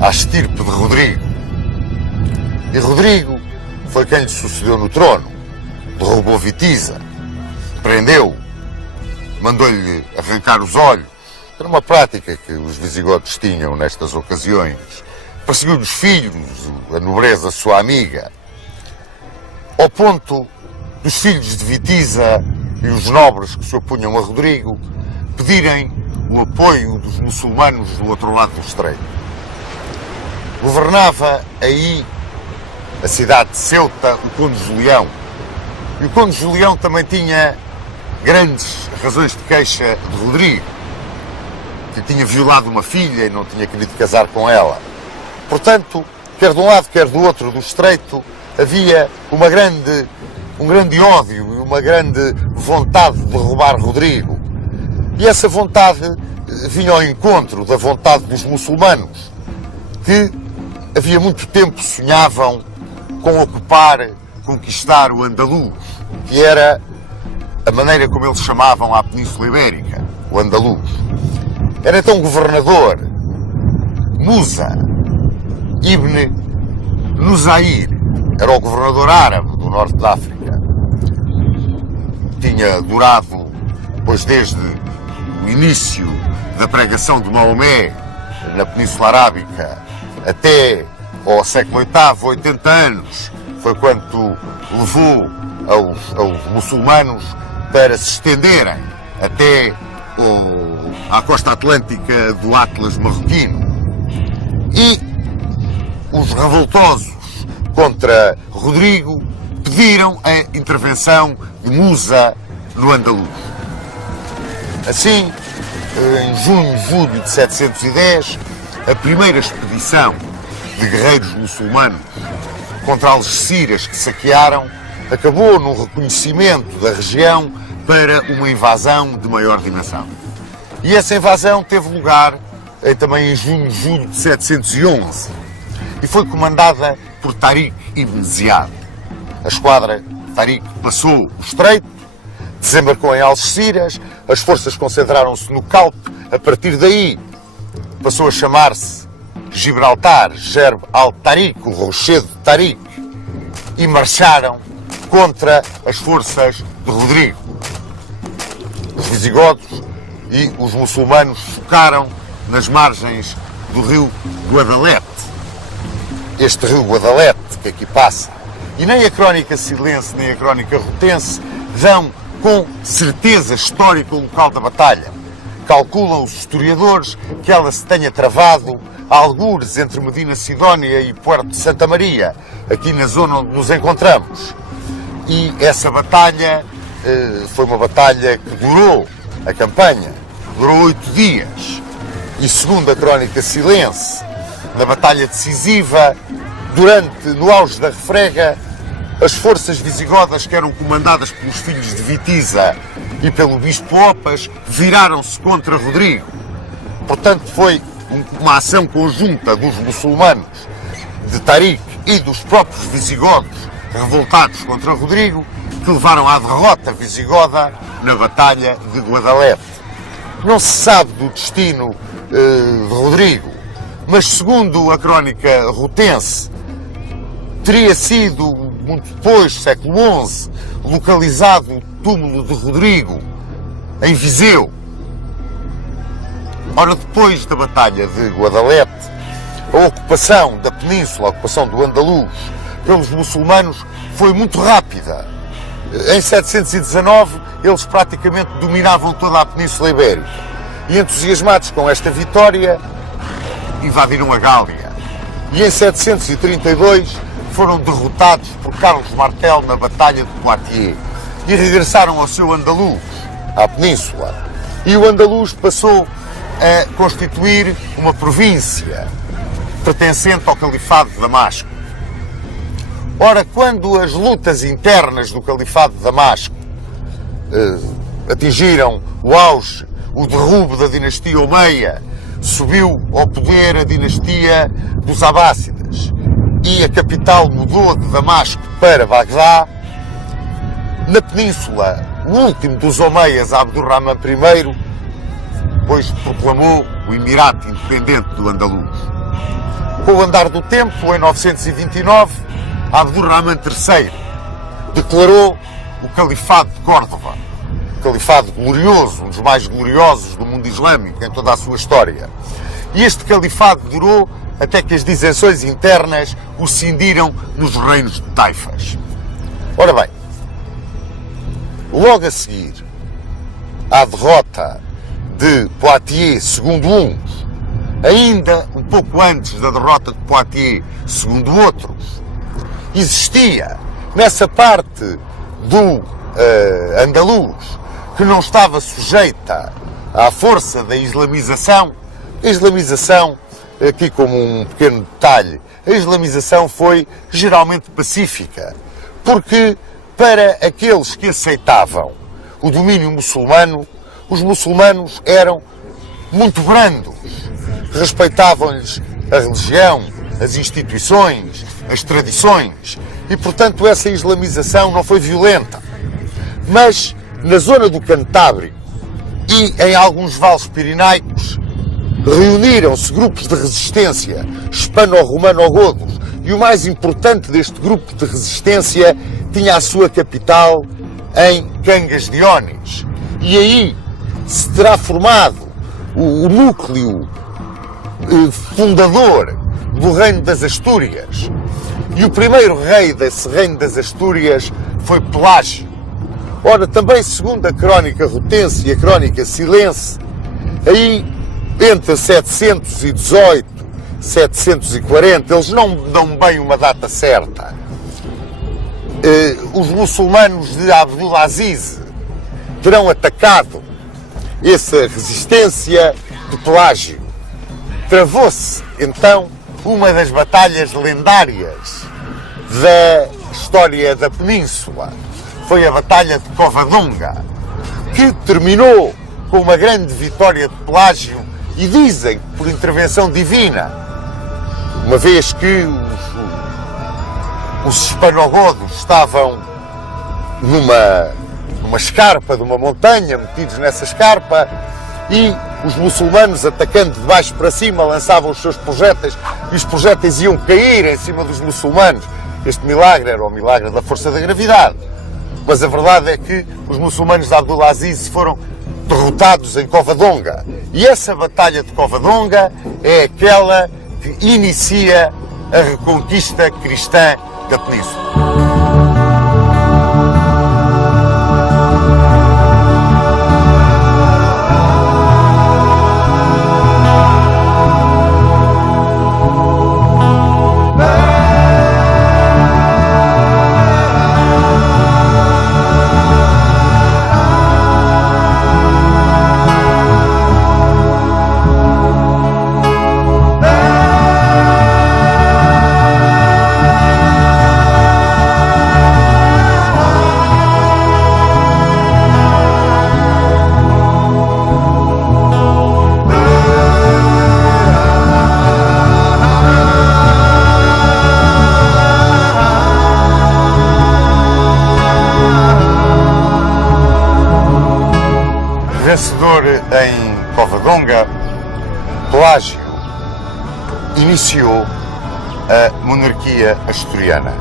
à estirpe de Rodrigo. E Rodrigo foi quem lhe sucedeu no trono. derrubou Vitiza, prendeu, mandou-lhe arrancar os olhos. Era uma prática que os visigodos tinham nestas ocasiões. Perseguiu-lhe os filhos, a nobreza sua amiga, ao ponto dos filhos de Vitiza e os nobres que se opunham a Rodrigo pedirem o apoio dos muçulmanos do outro lado do estreito. Governava aí a cidade de Ceuta o Conde Julião. E o Conde Julião também tinha grandes razões de queixa de Rodrigo, que tinha violado uma filha e não tinha querido casar com ela. Portanto, quer de um lado, quer do outro do estreito, havia um grande ódio e uma grande vontade de derrubar Rodrigo. E essa vontade vinha ao encontro da vontade dos muçulmanos, que havia muito tempo sonhavam com conquistar o Andaluz, que era a maneira como eles chamavam a Península Ibérica, o Andaluz. Era então o governador Musa Ibn Nusair, era o governador árabe do norte da África. Tinha durado, pois desde o início da pregação de Maomé na Península Arábica até ao século VIII, 80 anos, foi quanto levou aos muçulmanos para se estenderem até à costa atlântica do Atlas marroquino. E os revoltosos contra Rodrigo pediram a intervenção de Musa no Andaluz. Assim, em julho de 710, a primeira expedição de guerreiros muçulmanos contra Algeciras que saquearam acabou no reconhecimento da região para uma invasão de maior dimensão. E essa invasão teve lugar também em julho de 711 e foi comandada por Tariq ibn Ziyad. A esquadra Tariq passou o estreito, desembarcou em Algeciras, as forças concentraram-se no Calpe. A partir daí passou a chamar-se Gibraltar, Gerb al-Tariq, o rochedo de Tariq, e marcharam contra as forças de Rodrigo. Os visigodos e os muçulmanos focaram nas margens do rio Guadalete. Este rio Guadalete que aqui passa. E nem a crónica silense nem a crónica rotense dão com certeza histórica o local da batalha. Calculam os historiadores que ela se tenha travado a algures entre Medina Sidónia e Puerto de Santa Maria, aqui na zona onde nos encontramos. E essa batalha foi uma batalha que durou, a campanha, durou 8 dias. E segundo a crónica silense, na batalha decisiva, no auge da refrega, as forças visigodas que eram comandadas pelos filhos de Vitiza e pelo bispo Opas viraram-se contra Rodrigo. Portanto, foi uma ação conjunta dos muçulmanos, de Tariq e dos próprios visigodos revoltados contra Rodrigo, que levaram à derrota visigoda na Batalha de Guadalete. Não se sabe do destino de Rodrigo, mas segundo a crónica rotense, teria sido, muito depois, século XI, localizado o túmulo de Rodrigo em Viseu. Ora, depois da Batalha de Guadalete, a ocupação da península, a ocupação do Andaluz pelos muçulmanos foi muito rápida. Em 719, eles praticamente dominavam toda a Península Ibérica. E entusiasmados com esta vitória, invadiram a Gália. E em 732 foram derrotados por Carlos Martel na Batalha de Poitiers e regressaram ao seu Andaluz, à Península. E o Andaluz passou a constituir uma província pertencente ao Califado de Damasco. Ora, quando as lutas internas do Califado de Damasco atingiram o auge, o derrubo da dinastia Omeia, subiu ao poder a dinastia dos Abássidas e a capital mudou de Damasco para Bagdá, na península, o último dos Omeias, Abdurrahman I, pois proclamou o Emirato Independente do Andaluz. Com o andar do tempo, em 929, Abdurrahman III declarou o Califado de Córdoba, um califado glorioso, um dos mais gloriosos do mundo islâmico em toda a sua história. E este califado durou até que as disenções internas o cindiram nos reinos de taifas. Ora bem, logo a seguir à derrota de Poitiers, segundo uns, ainda um pouco antes da derrota de Poitiers, segundo outros, existia nessa parte do andaluz que não estava sujeita à força da islamização. A islamização, aqui como um pequeno detalhe, a islamização foi geralmente pacífica, porque para aqueles que aceitavam o domínio muçulmano, os muçulmanos eram muito brandos, respeitavam-lhes a religião, as instituições, as tradições, e portanto essa islamização não foi violenta. Mas na zona do Cantábrico e em alguns vales pirinaicos reuniram-se grupos de resistência hispano-romano-godos, e o mais importante deste grupo de resistência tinha a sua capital em Cangas de Onis. E aí se terá formado o núcleo fundador do Reino das Astúrias. E o primeiro rei desse Reino das Astúrias foi Pelágio. Ora, também segundo a crónica rutense e a crónica silense, aí entre 718 e 740, eles não dão bem uma data certa, os muçulmanos de Abdulaziz terão atacado essa resistência de Pelágio. Travou-se então uma das batalhas lendárias da história da península. Foi a Batalha de Covadonga, que terminou com uma grande vitória de Pelágio, e dizem que por intervenção divina, uma vez que os hispanogodos estavam numa escarpa de uma montanha, metidos nessa escarpa, e os muçulmanos, atacando de baixo para cima, lançavam os seus projéteis, e os projéteis iam cair em cima dos muçulmanos. Este milagre era o milagre da força da gravidade. Mas a verdade é que os muçulmanos de Abdulaziz foram derrotados em Covadonga. E essa batalha de Covadonga é aquela que inicia a reconquista cristã da península. Vencedor em Covadonga, Pelágio iniciou a monarquia asturiana,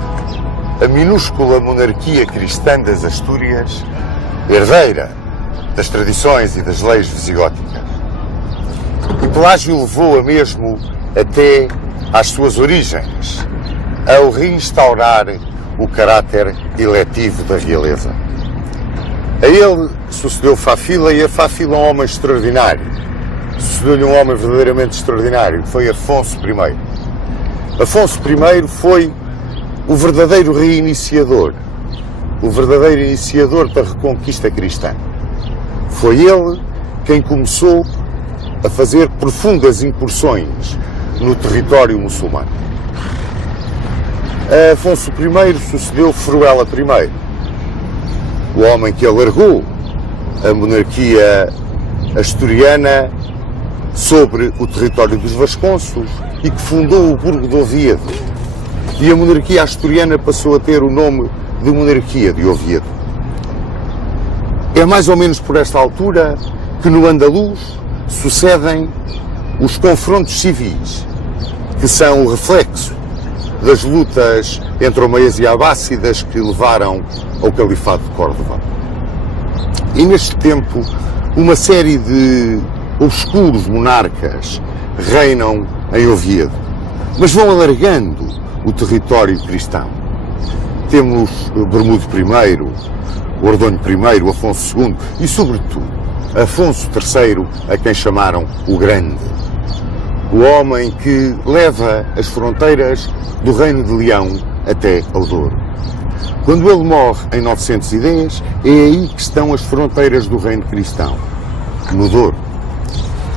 a minúscula monarquia cristã das Astúrias, herdeira das tradições e das leis visigóticas. E Pelágio levou-a mesmo até às suas origens, ao reinstaurar o caráter eletivo da realeza. A ele sucedeu Fafila, e a Fafila é um homem extraordinário. Sucedeu-lhe um homem verdadeiramente extraordinário, que foi Afonso I. Afonso I foi o verdadeiro reiniciador, o verdadeiro iniciador da reconquista cristã. Foi ele quem começou a fazer profundas incursões no território muçulmano. A Afonso I sucedeu Fruela I, o homem que alargou a monarquia asturiana sobre o território dos Vasconcelos e que fundou o Burgo de Oviedo. E a monarquia asturiana passou a ter o nome de monarquia de Oviedo. É mais ou menos por esta altura que no andaluz sucedem os confrontos civis, que são o reflexo das lutas entre omeias e abássidas que levaram ao Califado de Córdoba. E neste tempo, uma série de obscuros monarcas reinam em Oviedo, mas vão alargando o território cristão. Temos Bermudo I, Ordonho I, Afonso II e, sobretudo, Afonso III, a quem chamaram o Grande. O homem que leva as fronteiras do Reino de Leão até ao Douro. Quando ele morre em 910, é aí que estão as fronteiras do Reino Cristão, no Douro.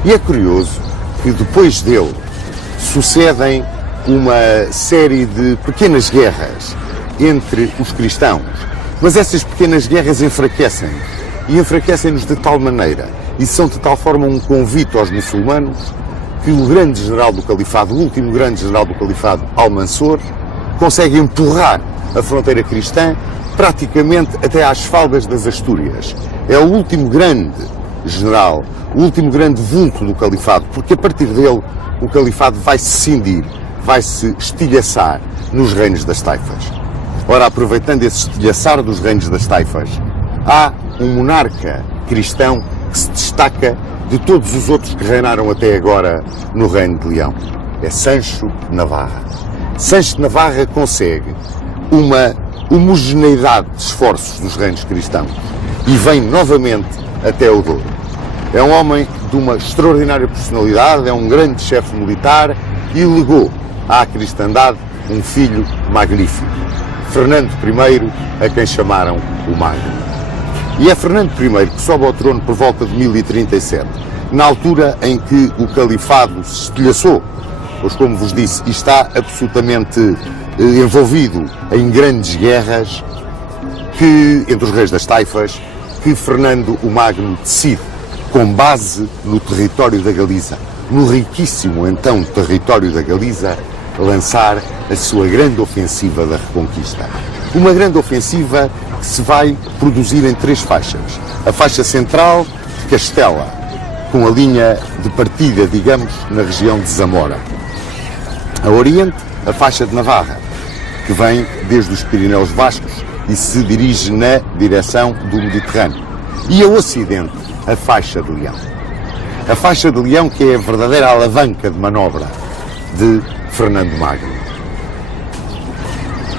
E é curioso que depois dele sucedem uma série de pequenas guerras entre os cristãos, mas essas pequenas guerras enfraquecem-nos, e enfraquecem-nos de tal maneira, e são de tal forma um convite aos muçulmanos, que o grande general do Califado, o último grande general do Califado, Almansor, consegue empurrar a fronteira cristã praticamente até às faldas das Astúrias. É o último grande general, o último grande vulto do Califado, porque a partir dele o Califado vai se cindir, vai se estilhaçar nos reinos das taifas. Ora, aproveitando esse estilhaçar dos reinos das taifas, há um monarca cristão que se destaca de todos os outros que reinaram até agora no Reino de Leão. É Sancho Navarra. Sancho Navarra consegue uma homogeneidade de esforços dos reinos cristãos e vem novamente até o Douro. É um homem de uma extraordinária personalidade, é um grande chefe militar e legou à cristandade um filho magnífico, Fernando I, a quem chamaram o Magno. E é Fernando I que sobe ao trono por volta de 1037, na altura em que o Califado se estilhaçou, pois, como vos disse, está absolutamente envolvido em grandes guerras entre os reis das taifas, que Fernando o Magno decide, com base no território da Galiza, no riquíssimo então território da Galiza, lançar a sua grande ofensiva da Reconquista. Uma grande ofensiva que se vai produzir em 3 faixas. A faixa central, Castela, com a linha de partida, digamos, na região de Zamora. A oriente, a faixa de Navarra, que vem desde os Pirineus Vascos e se dirige na direção do Mediterrâneo. E a ocidente, a faixa de Leão. A faixa de Leão, que é a verdadeira alavanca de manobra de Fernando Magno.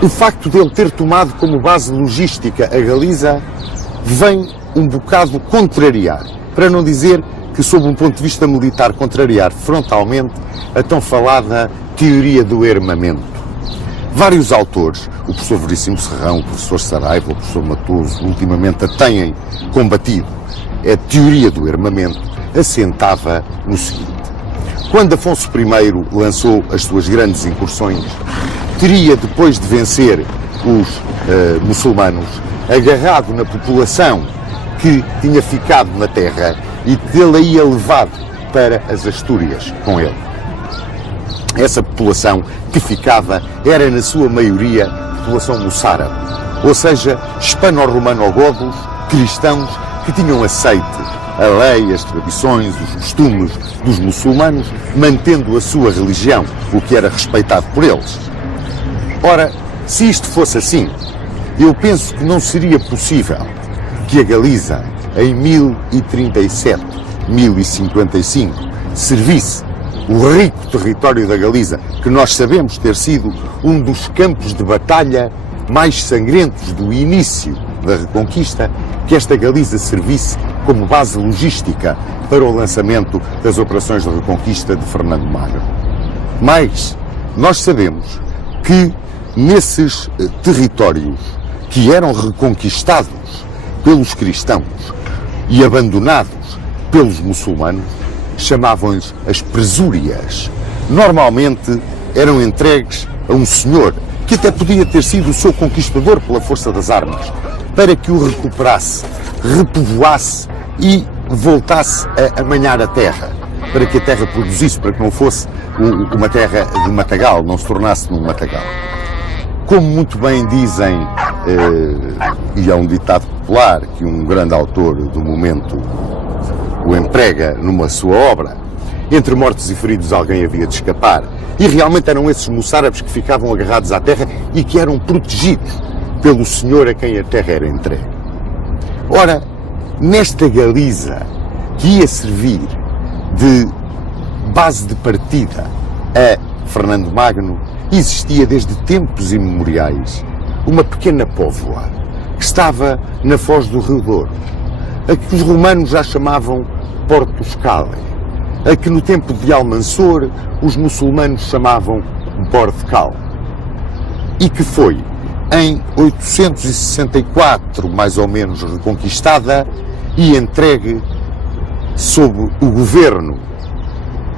O facto de ele ter tomado como base logística a Galiza vem um bocado contrariar, para não dizer que, sob um ponto de vista militar, contrariar frontalmente a tão falada teoria do armamento. Vários autores, o professor Veríssimo Serrão, o professor Saraiva, o professor Matoso, ultimamente a têm combatido. A teoria do armamento assentava no seguinte: quando Afonso I lançou as suas grandes incursões, teria, depois de vencer os muçulmanos, agarrado na população que tinha ficado na terra e que ele ia levado para as Astúrias com ele. Essa população que ficava era, na sua maioria, população moçárabe, ou seja, hispano-romano-godos, cristãos que tinham aceite a lei, as tradições, os costumes dos muçulmanos, mantendo a sua religião, o que era respeitado por eles. Ora, se isto fosse assim, eu penso que não seria possível que a Galiza, em 1037, 1055, servisse o rico território da Galiza, que nós sabemos ter sido um dos campos de batalha mais sangrentos do início da Reconquista, que esta Galiza servisse como base logística para o lançamento das operações de reconquista de Fernando Magno. Mas nós sabemos que nesses territórios que eram reconquistados pelos cristãos e abandonados pelos muçulmanos, chamavam-lhes as presúrias. Normalmente eram entregues a um senhor, que até podia ter sido o seu conquistador pela força das armas, para que o recuperasse, repovoasse e voltasse a amanhar a terra, para que a terra produzisse, para que não fosse uma terra de matagal, não se tornasse num matagal. Como muito bem dizem, e é um ditado popular que um grande autor do momento o emprega numa sua obra, Entre mortos e feridos alguém havia de escapar. E realmente eram esses moçárabes que ficavam agarrados à terra e que eram protegidos pelo senhor a quem a terra era entregue. Ora, nesta Galiza que ia servir de base de partida a Fernando Magno, existia desde tempos imemoriais uma pequena póvoa que estava na foz do Rio Douro, a que os romanos já chamavam Portus Cale, a que no tempo de Almansor os muçulmanos chamavam Bord-Cal, e que foi em 864 mais ou menos reconquistada e entregue sob o governo,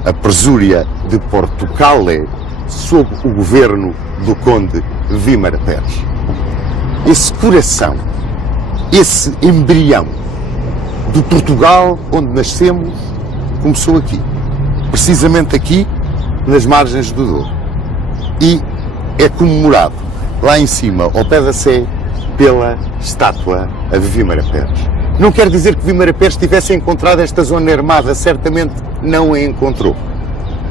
a presúria de Portugal, sob o governo do conde Vímara Pérez. Esse coração, esse embrião do Portugal onde nascemos, começou aqui, precisamente aqui, nas margens do Douro, e é comemorado lá em cima, ao pé da Sé, pela estátua a Vímara Pérez. Não quer dizer que Vímara Pérez tivesse encontrado esta zona armada, certamente não a encontrou.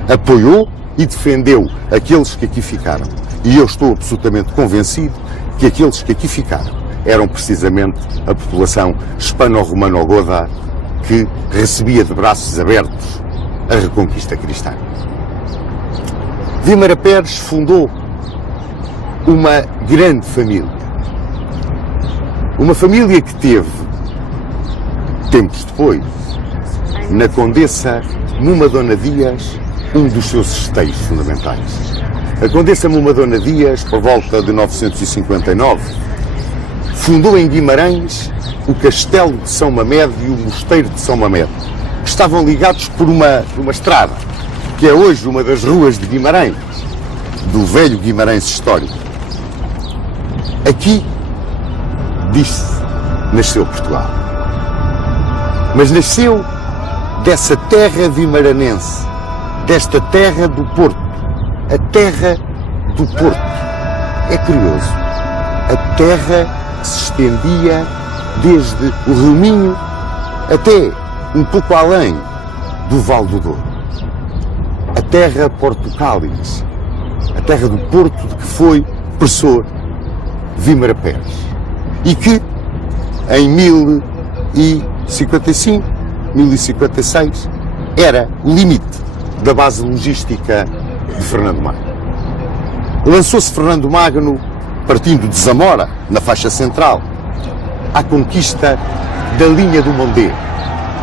Apoiou e defendeu aqueles que aqui ficaram. E eu estou absolutamente convencido que aqueles que aqui ficaram eram precisamente a população hispano-romano-goda que recebia de braços abertos a reconquista cristã. Vímara Pérez fundou uma grande família. Uma família que teve, tempos depois, na Condessa Mumadona Dias, um dos seus esteios fundamentais. A Condessa Mumadona Dias, por volta de 959, fundou em Guimarães o Castelo de São Mamede e o Mosteiro de São Mamede, que estavam ligados por uma estrada, que é hoje uma das ruas de Guimarães, do velho Guimarães histórico. Aqui, diz-se, nasceu Portugal. Mas nasceu dessa terra vimaranense, desta terra do Porto, a terra do Porto. É curioso, a terra que se estendia desde o Rio Minho até um pouco além do Vale do Douro. A terra Portucalis, a terra do Porto de que foi professor Vímara Pérez, e que em 1055, 1056, era o limite da base logística de Fernando Magno. Lançou-se Fernando Magno, partindo de Zamora, na faixa central, à conquista da linha do Mondego.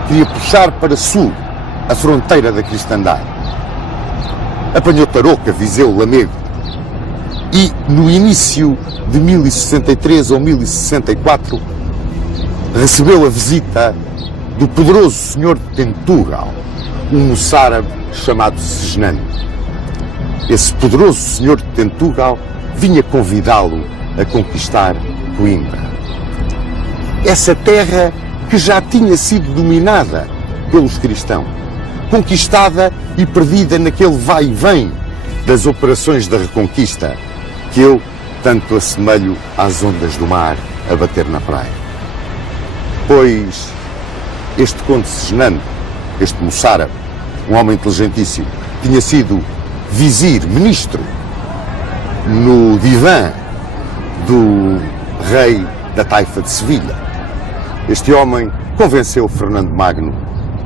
Queria puxar para sul a fronteira da cristandade. Apanhou Tarouca, Viseu, Lamego, e no início de 1063 ou 1064 recebeu a visita do poderoso senhor de Tentugal, um moçárabe chamado Segenando. Esse poderoso senhor de Tentugal vinha convidá-lo a conquistar Coimbra. Essa terra que já tinha sido dominada pelos cristãos, conquistada e perdida naquele vai e vem das operações da Reconquista, que eu tanto assemelho às ondas do mar a bater na praia. Pois este conde Segenando, este moçárabe, um homem inteligentíssimo, tinha sido vizir, ministro, no divã do rei da taifa de Sevilha. Este homem convenceu Fernando Magno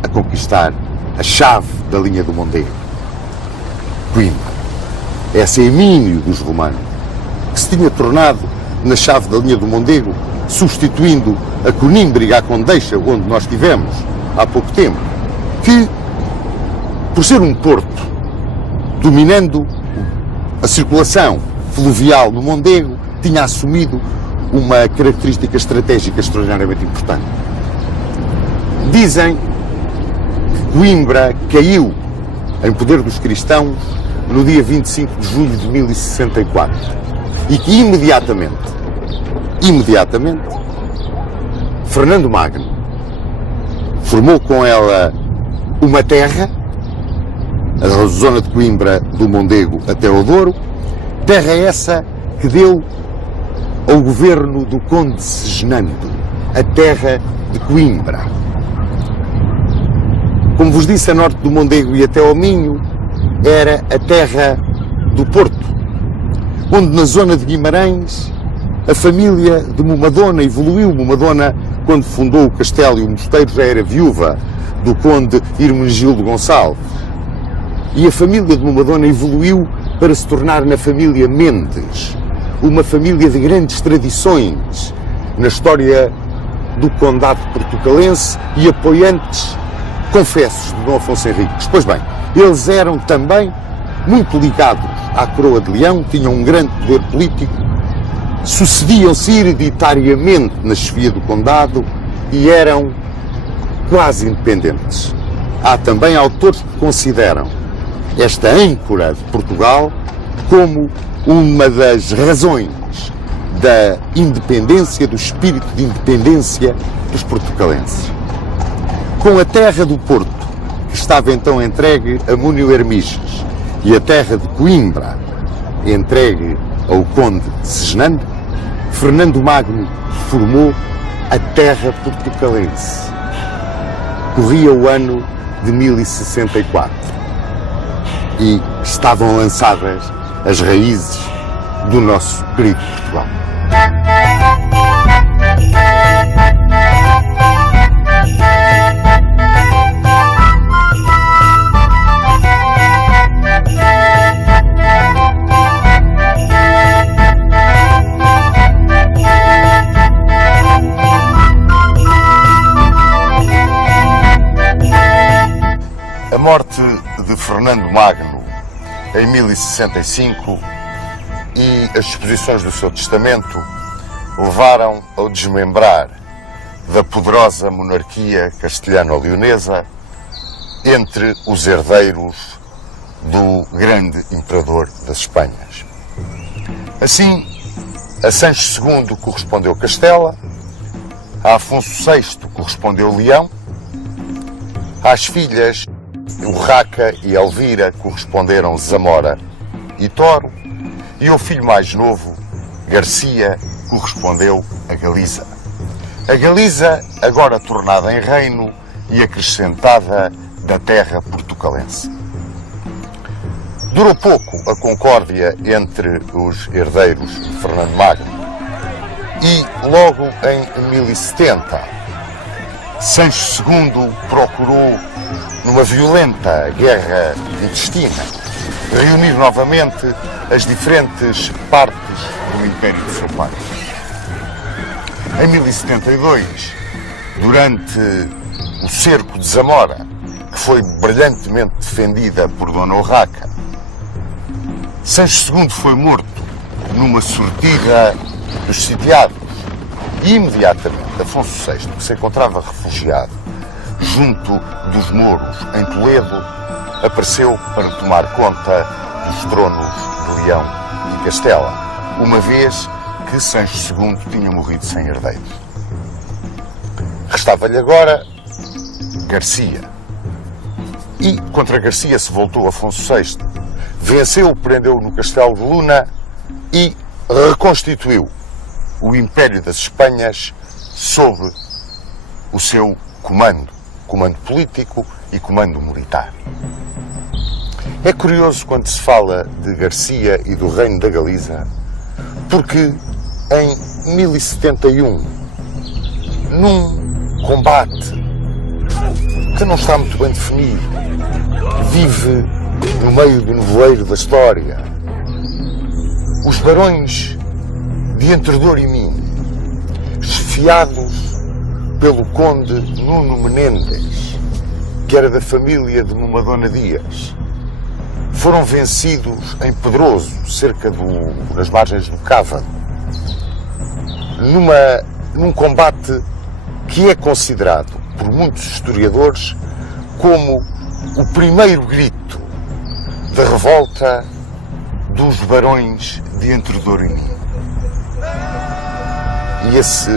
a conquistar a chave da linha do Mondego, Coimbra. Esse emínio dos romanos, que se tinha tornado na chave da linha do Mondego, substituindo a Conímbra e a Condeixa, onde nós estivemos há pouco tempo, que, por ser um porto, dominando a circulação fluvial no Mondego, tinha assumido uma característica estratégica extraordinariamente importante. Dizem que Coimbra caiu em poder dos cristãos no dia 25 de julho de 1064 e que imediatamente, Fernando Magno formou com ela uma terra, a zona de Coimbra, do Mondego até ao Douro, terra essa que deu ao governo do conde Segenando, a terra de Coimbra. Como vos disse, a norte do Mondego e até ao Minho era a terra do Porto, onde na zona de Guimarães a família de Momadona evoluiu. Momadona, quando fundou o castelo e o mosteiro, já era viúva do conde Hermenegildo Gonçalves. E a família de Momadona evoluiu para se tornar na família Mendes, uma família de grandes tradições na história do condado portucalense e apoiantes confessos de Dom Afonso Henriques. Pois bem, eles eram também muito ligados à coroa de Leão, tinham um grande poder político, sucediam-se hereditariamente na chefia do condado e eram quase independentes. Há também autores que consideram esta âncora de Portugal como uma das razões da independência, do espírito de independência dos portucalenses. Com a terra do Porto, que estava então entregue a Múnio Hermiges, e a terra de Coimbra, entregue ao conde Segisnando, Fernando Magno formou a terra portucalense. Corria o ano de 1064 e estavam lançadas as raízes do nosso querido Portugal. A morte de Fernando Magno em 1065 e as disposições do seu testamento levaram ao desmembrar da poderosa monarquia castelhano-leonesa entre os herdeiros do grande imperador das Espanhas. Assim, a Sancho II correspondeu Castela, a Afonso VI correspondeu Leão, às filhas Urraca e Elvira corresponderam Zamora e Toro, e ao filho mais novo, Garcia, correspondeu a Galiza. A Galiza, agora tornada em reino e acrescentada da terra portucalense. Durou pouco a concórdia entre os herdeiros de Fernando Magno e, logo em 1070, Sancho II procurou, numa violenta guerra intestina, reunir novamente as diferentes partes do Império de seu pai. Em 1072, durante o cerco de Zamora, que foi brilhantemente defendida por Dona Urraca, Sancho II foi morto numa sortida dos sitiados e imediatamente Afonso VI, que se encontrava refugiado junto dos mouros em Toledo, apareceu para tomar conta dos tronos de Leão e Castela, uma vez que Sancho II tinha morrido sem herdeiros. Restava-lhe agora Garcia. E contra Garcia se voltou Afonso VI, venceu-o, prendeu-o no Castelo de Luna e reconstituiu o Império das Espanhas sob o seu comando político e comando militar. É curioso quando se fala de Garcia e do reino da Galiza, porque em 1071, num combate que não está muito bem definido, vive no meio do nevoeiro da história, os barões de Entredor e Minho, esfiados pelo conde Nuno Menendez, que era da família de Momadona Dias, foram vencidos em Pedroso, nas margens do Cávano, num combate que é considerado por muitos historiadores como o primeiro grito da revolta dos barões de Entredor e Minho. E esse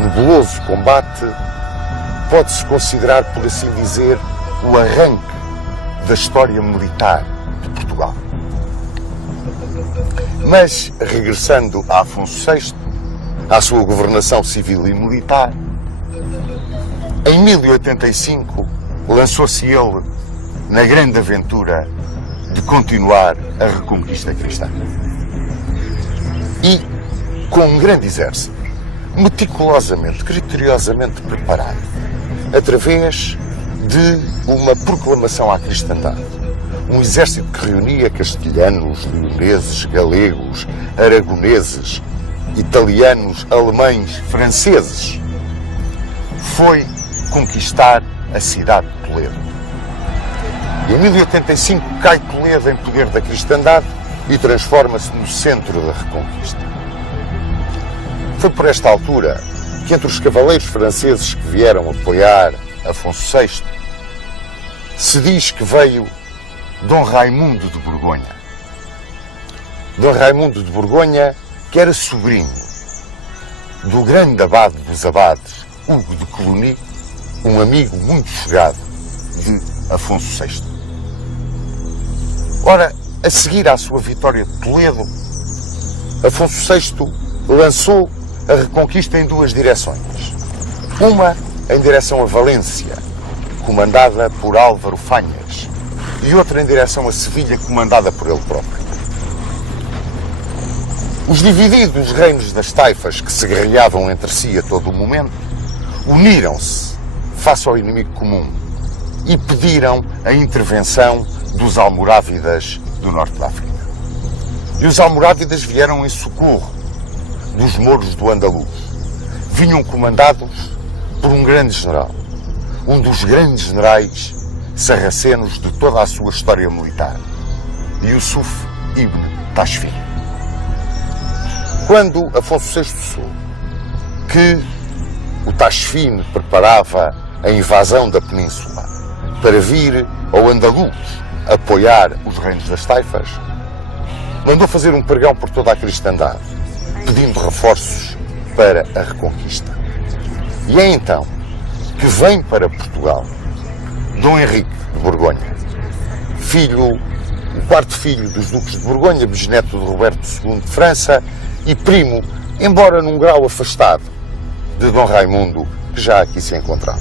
nebuloso combate pode-se considerar, por assim dizer, o arranque da história militar de Portugal. Mas, regressando a Afonso VI, à sua governação civil e militar, em 1085 lançou-se ele na grande aventura de continuar a reconquista cristã. E com um grande exército, meticulosamente, criteriosamente preparado, através de uma proclamação à cristandade. Um exército que reunia castelhanos, leoneses, galegos, aragoneses, italianos, alemães, franceses, foi conquistar a cidade de Toledo. E em 1085 cai Toledo em poder da cristandade e transforma-se no centro da reconquista. Foi por esta altura que entre os cavaleiros franceses que vieram apoiar Afonso VI, se diz que veio Dom Raimundo de Borgonha. Dom Raimundo de Borgonha, que era sobrinho do grande abade dos abades, Hugo de Cluny, um amigo muito chegado de Afonso VI. Ora, a seguir à sua vitória de Toledo, Afonso VI lançou a reconquista em duas direções. Uma em direção a Valência, comandada por Álvaro Fanhas, e outra em direção a Sevilha, comandada por ele próprio. Os divididos reinos das taifas, que se guerreavam entre si a todo o momento, uniram-se face ao inimigo comum e pediram a intervenção dos almorávidas do norte da África. E os almorávidas vieram em socorro dos mouros do Andaluz. Vinham comandados por um grande general, um dos grandes generais sarracenos de toda a sua história militar, Yusuf ibn Tashfin. Quando Afonso VI soube que o Tashfin preparava a invasão da península para vir ao Andaluz apoiar os reinos das taifas, mandou fazer um pregão por toda a cristandade, pedindo reforços para a reconquista. E é então que vem para Portugal Dom Henrique de Borgonha, o quarto filho dos duques de Borgonha, bisneto de Roberto II de França e primo, embora num grau afastado, de Dom Raimundo, que já aqui se encontrava.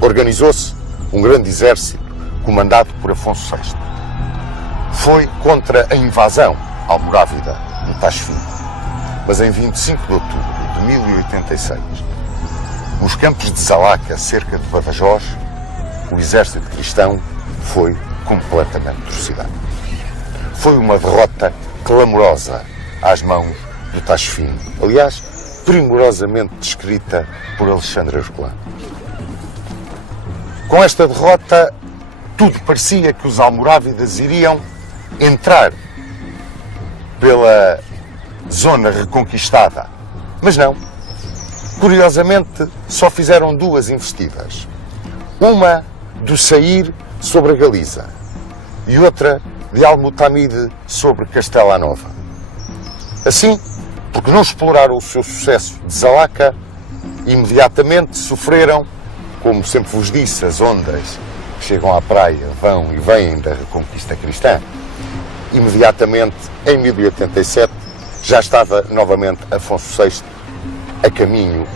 Organizou-se um grande exército comandado por Afonso VI. Foi contra a invasão almorávida no Tashfin. Mas em 25 de outubro de 1086, nos campos de Zalaca, cerca de Badajoz, o exército cristão foi completamente trucidado. Foi uma derrota clamorosa às mãos do Tashfin. Aliás, primorosamente descrita por Alexandre Herculano. Com esta derrota, tudo parecia que os almorávidas iriam entrar pela zona reconquistada. Mas não. Curiosamente, só fizeram duas investidas. Uma do Sair sobre a Galiza e outra de Almutamide sobre Castela Nova. Assim, porque não exploraram o seu sucesso de Zalaca, imediatamente sofreram, como sempre vos disse, as ondas que chegam à praia vão e vêm da reconquista cristã. Imediatamente, em 1087, já estava novamente Afonso VI a caminho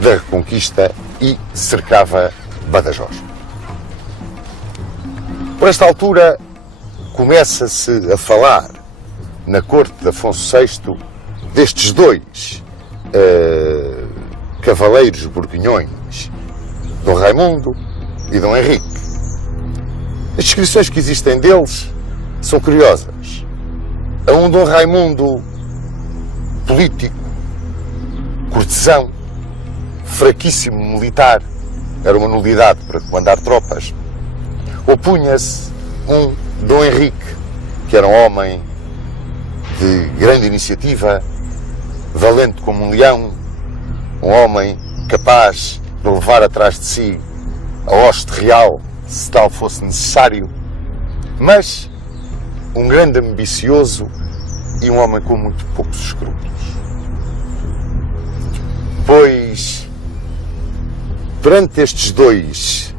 da reconquista e cercava Badajoz. Por esta altura, começa-se a falar na corte de Afonso VI destes dois cavaleiros borgonhões, Dom Raimundo e Dom Henrique. As descrições que existem deles são curiosas. Há um Dom Raimundo político, cortesão, fraquíssimo militar, era uma nulidade para comandar tropas. Opunha-se um Dom Henrique, que era um homem de grande iniciativa, valente como um leão, um homem capaz de levar atrás de si a hoste real, se tal fosse necessário, mas um grande ambicioso e um homem com muito poucos escrúpulos. Pois, perante estes dois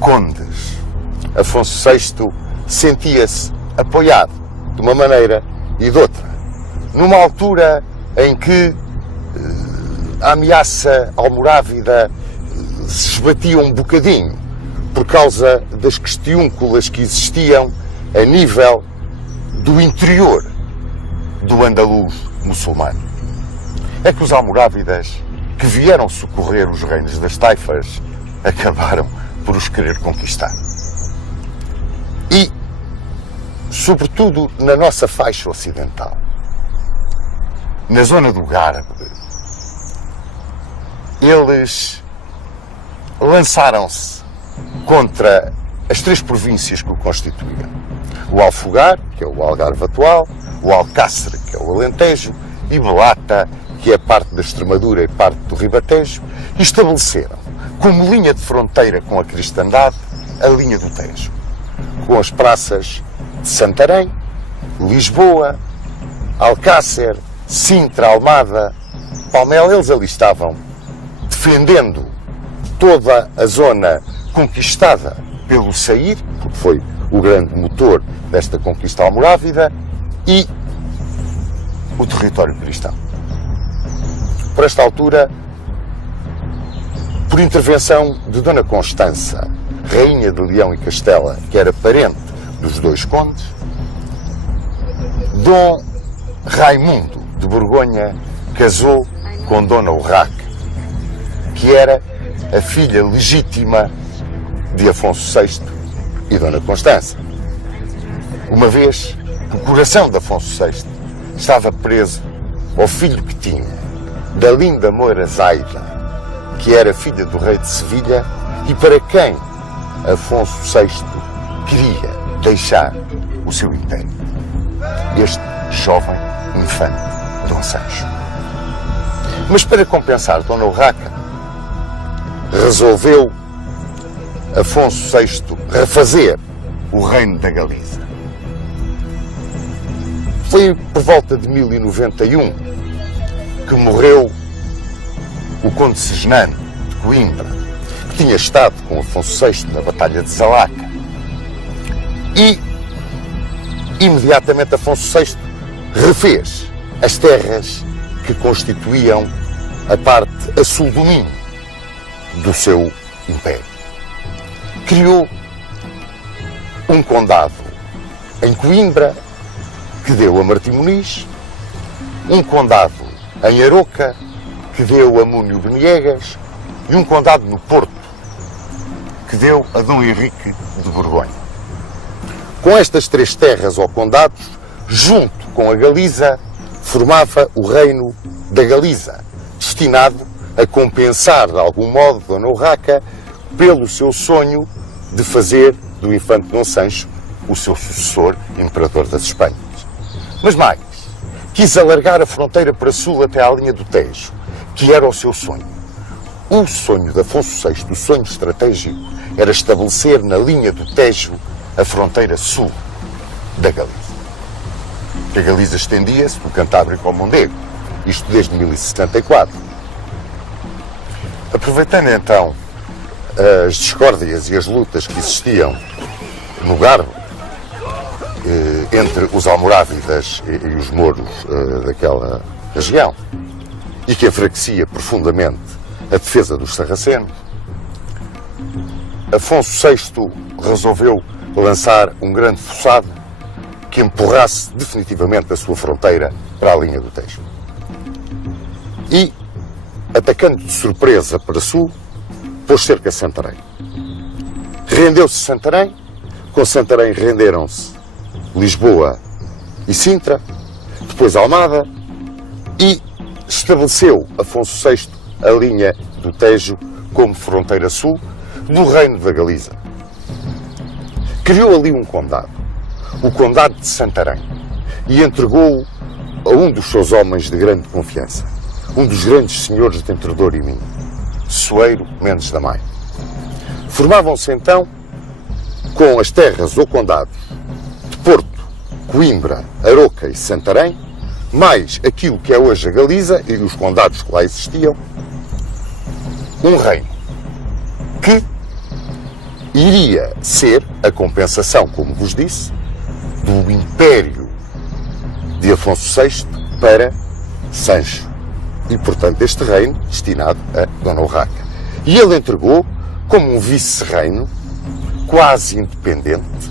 condes, Afonso VI sentia-se apoiado de uma maneira e de outra, numa altura em que a ameaça almorávida se esbatia um bocadinho por causa das questiúnculas que existiam a nível do interior do Andaluz muçulmano. É que os almorávidas, que vieram socorrer os reinos das taifas, acabaram por os querer conquistar. E, sobretudo na nossa faixa ocidental, na zona do Garbe, eles lançaram-se contra as três províncias que o constituíam. O Alfogar, que é o Algarve atual, o Alcácer, que é o Alentejo, e Belata, que é parte da Extremadura e parte do Ribatejo, e estabeleceram como linha de fronteira com a cristandade a linha do Tejo, com as praças de Santarém, Lisboa, Alcácer, Sintra, Almada, Palmela. Eles ali estavam defendendo toda a zona conquistada pelo Sair, porque foi o grande motor desta conquista almorávida, e o território cristão. Por esta altura, por intervenção de Dona Constança, rainha de Leão e Castela, que era parente dos dois condes, Dom Raimundo de Borgonha casou com Dona Urraca, que era a filha legítima de Afonso VI e Dona Constança. Uma vez que o coração de Afonso VI estava preso ao filho que tinha da linda Moura Zaida, que era filha do rei de Sevilha e para quem Afonso VI queria deixar o seu império. Este jovem infante Dom Sancho. Mas para compensar Dona Urraca, resolveu Afonso VI refazer o reino da Galiza. Foi por volta de 1091 que morreu o conde Segenano de Coimbra, que tinha estado com Afonso VI na Batalha de Zalaca. E, imediatamente, Afonso VI refez as terras que constituíam a parte a sul do Minho do seu império. Criou um condado em Coimbra, que deu a Martim Muniz, um condado em Aroca, que deu a Múnio de Niegas, e um condado no Porto, que deu a Dom Henrique de Borgonha. Com estas três terras ou condados, junto com a Galiza, formava o reino da Galiza, destinado a compensar, de algum modo, Dona Urraca pelo seu sonho de fazer do infante Dom Sancho o seu sucessor, imperador das Espanhas. Mas mais, quis alargar a fronteira para sul até à linha do Tejo, que era o seu sonho. O sonho de Afonso VI, o sonho estratégico, era estabelecer na linha do Tejo a fronteira sul da Galiza. A Galiza estendia-se do Cantábrico ao Mondego, isto desde 1074. Aproveitando então as discórdias e as lutas que existiam no Garbe, entre os almorávidas e os mouros daquela região, e que enfraquecia profundamente a defesa dos sarracenos, Afonso VI resolveu lançar um grande fossado que empurrasse definitivamente a sua fronteira para a linha do Tejo. E, atacando de surpresa para sul, pôs cerca a Santarém. Rendeu-se Santarém, com Santarém renderam-se Lisboa e Sintra, depois Almada, e estabeleceu Afonso VI a linha do Tejo como fronteira sul do reino da Galiza. Criou ali um condado, o condado de Santarém, e entregou-o a um dos seus homens de grande confiança, um dos grandes senhores de Entredor e Minho, Soeiro Mendes da Maia. Formavam-se então, com as terras ou condados de Porto, Coimbra, Aroca e Santarém, mais aquilo que é hoje a Galiza e os condados que lá existiam, um reino que iria ser a compensação, como vos disse, do império de Afonso VI para Sancho. E, portanto, este reino destinado a Dona Urraca. E ele entregou, como um vice-reino, quase independente,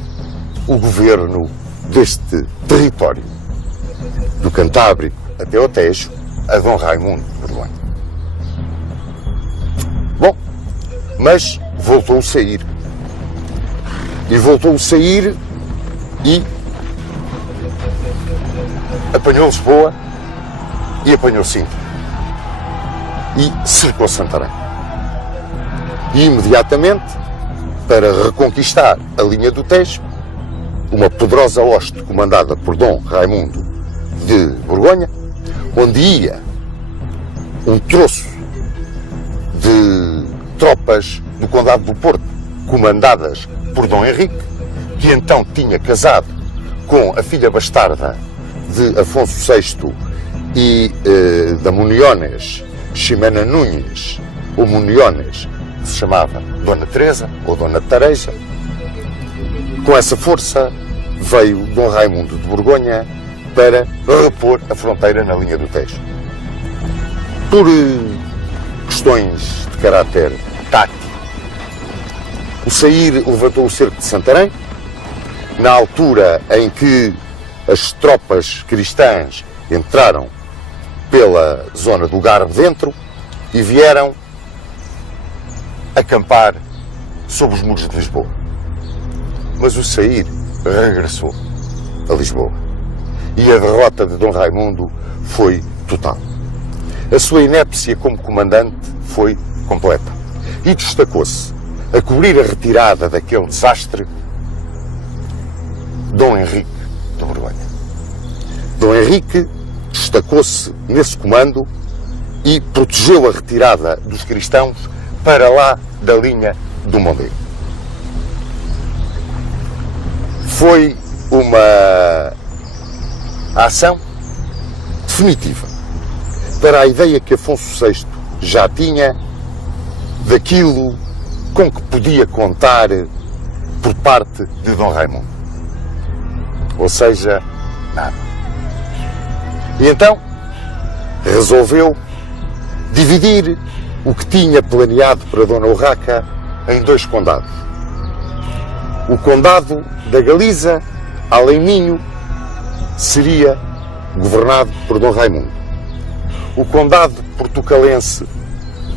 o governo deste território, do Cantábrico até o Tejo, a Dom Raimundo de Borgonha. Bom, mas voltou a sair. E voltou a sair e apanhou Lisboa e apanhou Sintra. E cercou Santarém. E imediatamente, para reconquistar a linha do Tejo, uma poderosa hoste comandada por Dom Raimundo de Borgonha, onde ia um troço de tropas do Condado do Porto, comandadas por Dom Henrique, que então tinha casado com a filha bastarda de Afonso VI e da Muniones, Ximena Núñez, ou Muniones, que se chamava Dona Teresa ou Dona Tareja. Com essa força veio Dom Raimundo de Borgonha para repor a fronteira na linha do Tejo. Por questões de caráter tático, o sair levantou o cerco de Santarém, na altura em que as tropas cristãs entraram pela zona do Garbe dentro e vieram acampar sob os muros de Lisboa. Mas o sair regressou a Lisboa. E a derrota de Dom Raimundo foi total. A sua inépcia como comandante foi completa. E destacou-se, a cobrir a retirada daquele desastre, Dom Henrique de Borgonha. Dom Henrique destacou-se nesse comando e protegeu a retirada dos cristãos para lá da linha do Mondego. Foi uma ação definitiva para a ideia que Afonso VI já tinha daquilo com que podia contar por parte de Dom Raimundo. Ou seja, nada. E então resolveu dividir o que tinha planeado para Dona Urraca em 2 condados. O condado da Galiza, além Minho, seria governado por Dom Raimundo. O condado portucalense,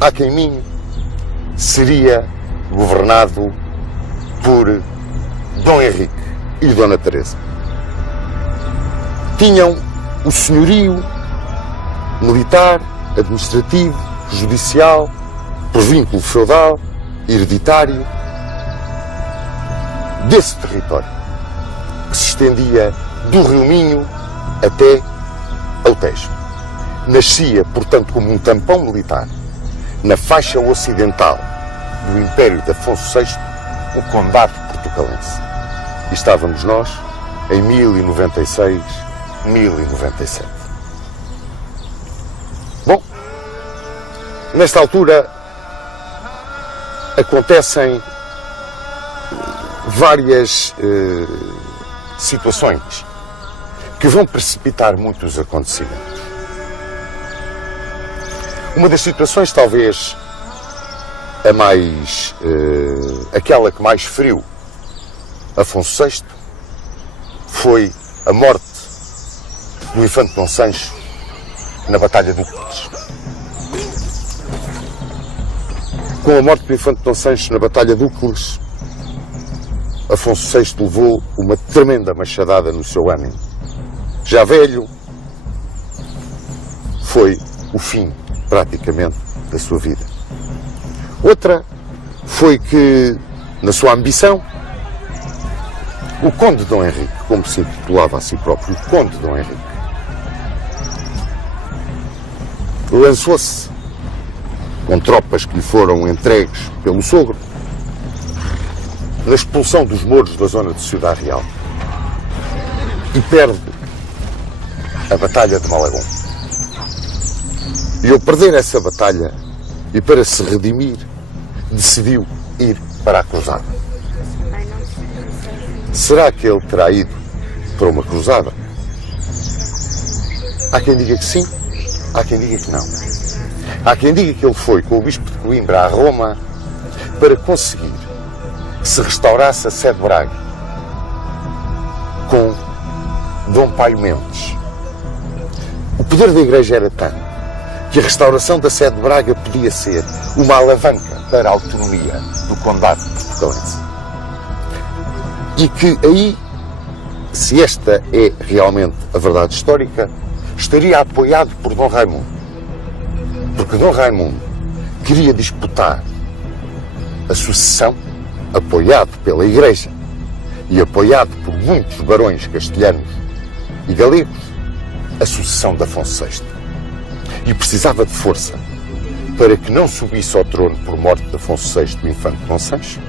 Aquém Minho, seria governado por Dom Henrique e Dona Teresa. Tinham o senhorio militar, administrativo, judicial, por vínculo feudal, hereditário, desse território, que se estendia do Rio Minho até ao Tejo. Nascia, portanto, como um tampão militar na faixa ocidental do Império de Afonso VI, o Condado Portucalense. E estávamos nós em 1096, 1097. Bom, nesta altura acontecem várias situações que vão precipitar muitos acontecimentos. Uma das situações, talvez a mais, aquela que mais feriu Afonso VI, foi a morte do infante Dom Sancho na Batalha de Úcledes. Com a morte do infante Dom Sancho na Batalha de Úcledes, Afonso VI levou uma tremenda machadada no seu ânimo. Já velho, foi o fim, praticamente, da sua vida. Outra foi que, na sua ambição, o Conde Dom Henrique, como se intitulava a si próprio, o Conde Dom Henrique, lançou-se com tropas que lhe foram entregues pelo sogro na expulsão dos mouros da zona de Ciudad Real e perde a Batalha de Malagón. E ao perder essa batalha e para se redimir, decidiu ir para a cruzada. Será que ele terá ido para uma cruzada? Há quem diga que sim, há quem diga que não. Há quem diga que ele foi com o bispo de Coimbra a Roma para conseguir que se restaurasse a sede de Braga com Dom Paio Mendes. O poder da Igreja era tanto que a restauração da sede de Braga podia ser uma alavanca para a autonomia do Condado de Portucalense. E que aí, se esta é realmente a verdade histórica, estaria apoiado por Dom Raimundo. Porque Dom Raimundo queria disputar a sucessão, apoiado pela Igreja e apoiado por muitos barões castelhanos e galegos, a sucessão de Afonso VI. E precisava de força para que não subisse ao trono por morte de Afonso VI o infante Dom Sancho,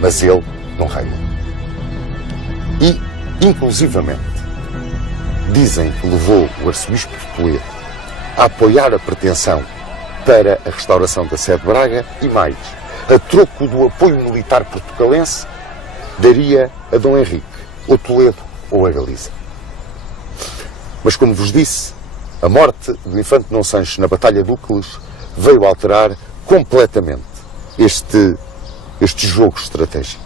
mas ele, Dom Raimundo. E, inclusivamente, dizem que levou o arcebispo de Toledo a apoiar a pretensão para a restauração da sede de Braga e mais, a troco do apoio militar portucalense, daria a Dom Henrique, ou Toledo, ou a Galiza. Mas, como vos disse, a morte do infante Dom Sancho na Batalha de Úqueles veio alterar completamente este jogo estratégico.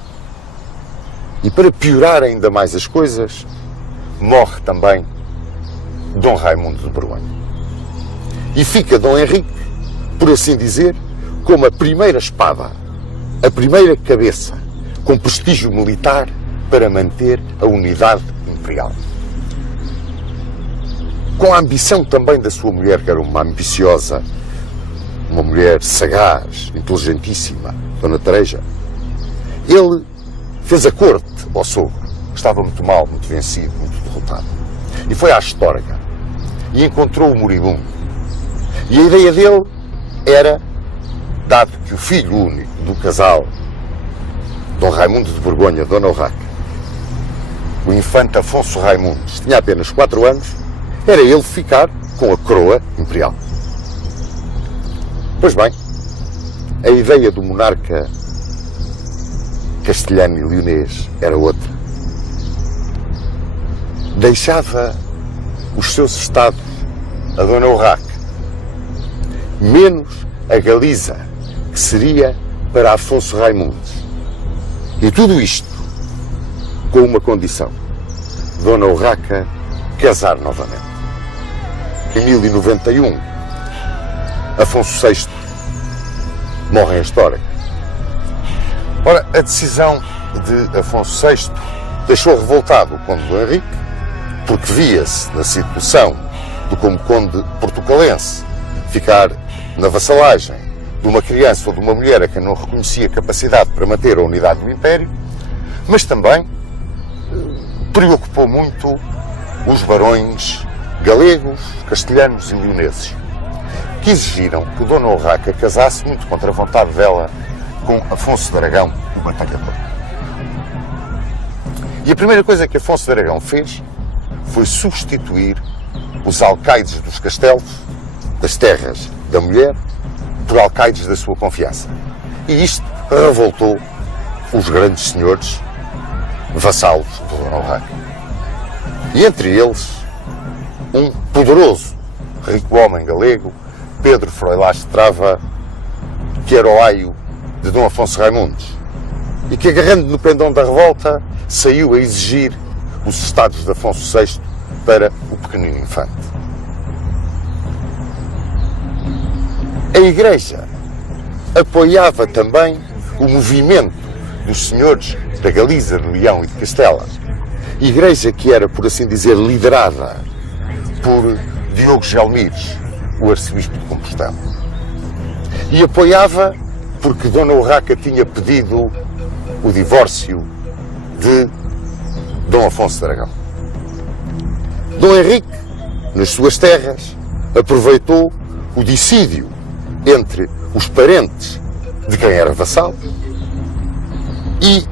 E para piorar ainda mais as coisas, morre também Dom Raimundo de Borgonha. E fica Dom Henrique, por assim dizer, como a primeira espada, a primeira cabeça, com prestígio militar para manter a unidade imperial. Com a ambição também da sua mulher, que era uma ambiciosa, uma mulher sagaz, inteligentíssima, Dona Tareja, ele fez a corte ao sogro, que estava muito mal, muito vencido, muito derrotado. E foi à Astorga e encontrou o moribundo. E a ideia dele era, dado que o filho único do casal, Dom Raimundo de Borgonha, Dona Urraca, o infante Afonso Raimundos, tinha apenas 4 anos, era ele ficar com a coroa imperial. Pois bem, a ideia do monarca castelhano e leonês era outra. Deixava os seus estados a Dona Urraca, menos a Galiza, que seria para Afonso Raimundos. E tudo isto com uma condição: Dona Urraca casar novamente. Em 1091, Afonso VI morre em Astorga. Ora, a decisão de Afonso VI deixou revoltado o conde Dom Henrique, porque via-se na situação do como conde portucalense ficar na vassalagem de uma criança ou de uma mulher a quem não reconhecia capacidade para manter a unidade do Império, mas também preocupou muito os barões galegos, castelhanos e leoneses, que exigiram que o Dona Urraca casasse, muito contra a vontade dela, com Afonso de Aragão, o batalhador. E a primeira coisa que Afonso de Aragão fez foi substituir os alcaides dos castelos, das terras da mulher, por alcaides da sua confiança. E isto revoltou os grandes senhores vassalos de Dona Urraca. E entre eles, um poderoso, rico homem galego, Pedro Froilás de Trava, que era o aio de Dom Afonso Raimundos, e que, agarrando no pendão da revolta, saiu a exigir os estados de Afonso VI para o pequenino infante. A Igreja apoiava também o movimento dos senhores da Galiza, de Leão e de Castela. Igreja que era, por assim dizer, liderada por Diogo Gelmires, o arcebispo de Compostela. E apoiava porque Dona Urraca tinha pedido o divórcio de Dom Afonso de Aragão. Dom Henrique, nas suas terras, aproveitou o dissídio entre os parentes de quem era vassalo e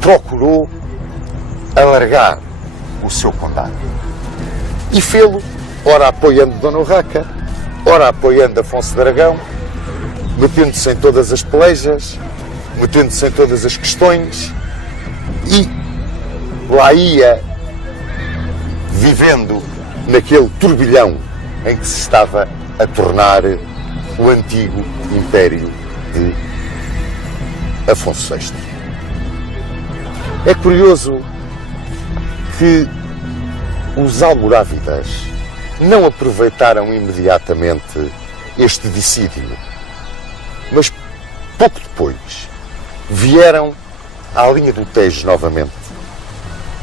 procurou alargar o seu condado. E fê-lo, ora apoiando Dona Urraca, ora apoiando Afonso de Aragão, metendo-se em todas as pelejas, metendo-se em todas as questões, e lá ia vivendo naquele turbilhão em que se estava a tornar o antigo Império de Afonso VI. É curioso que os almorávidas não aproveitaram imediatamente este dissídio, mas pouco depois vieram à linha do Tejo novamente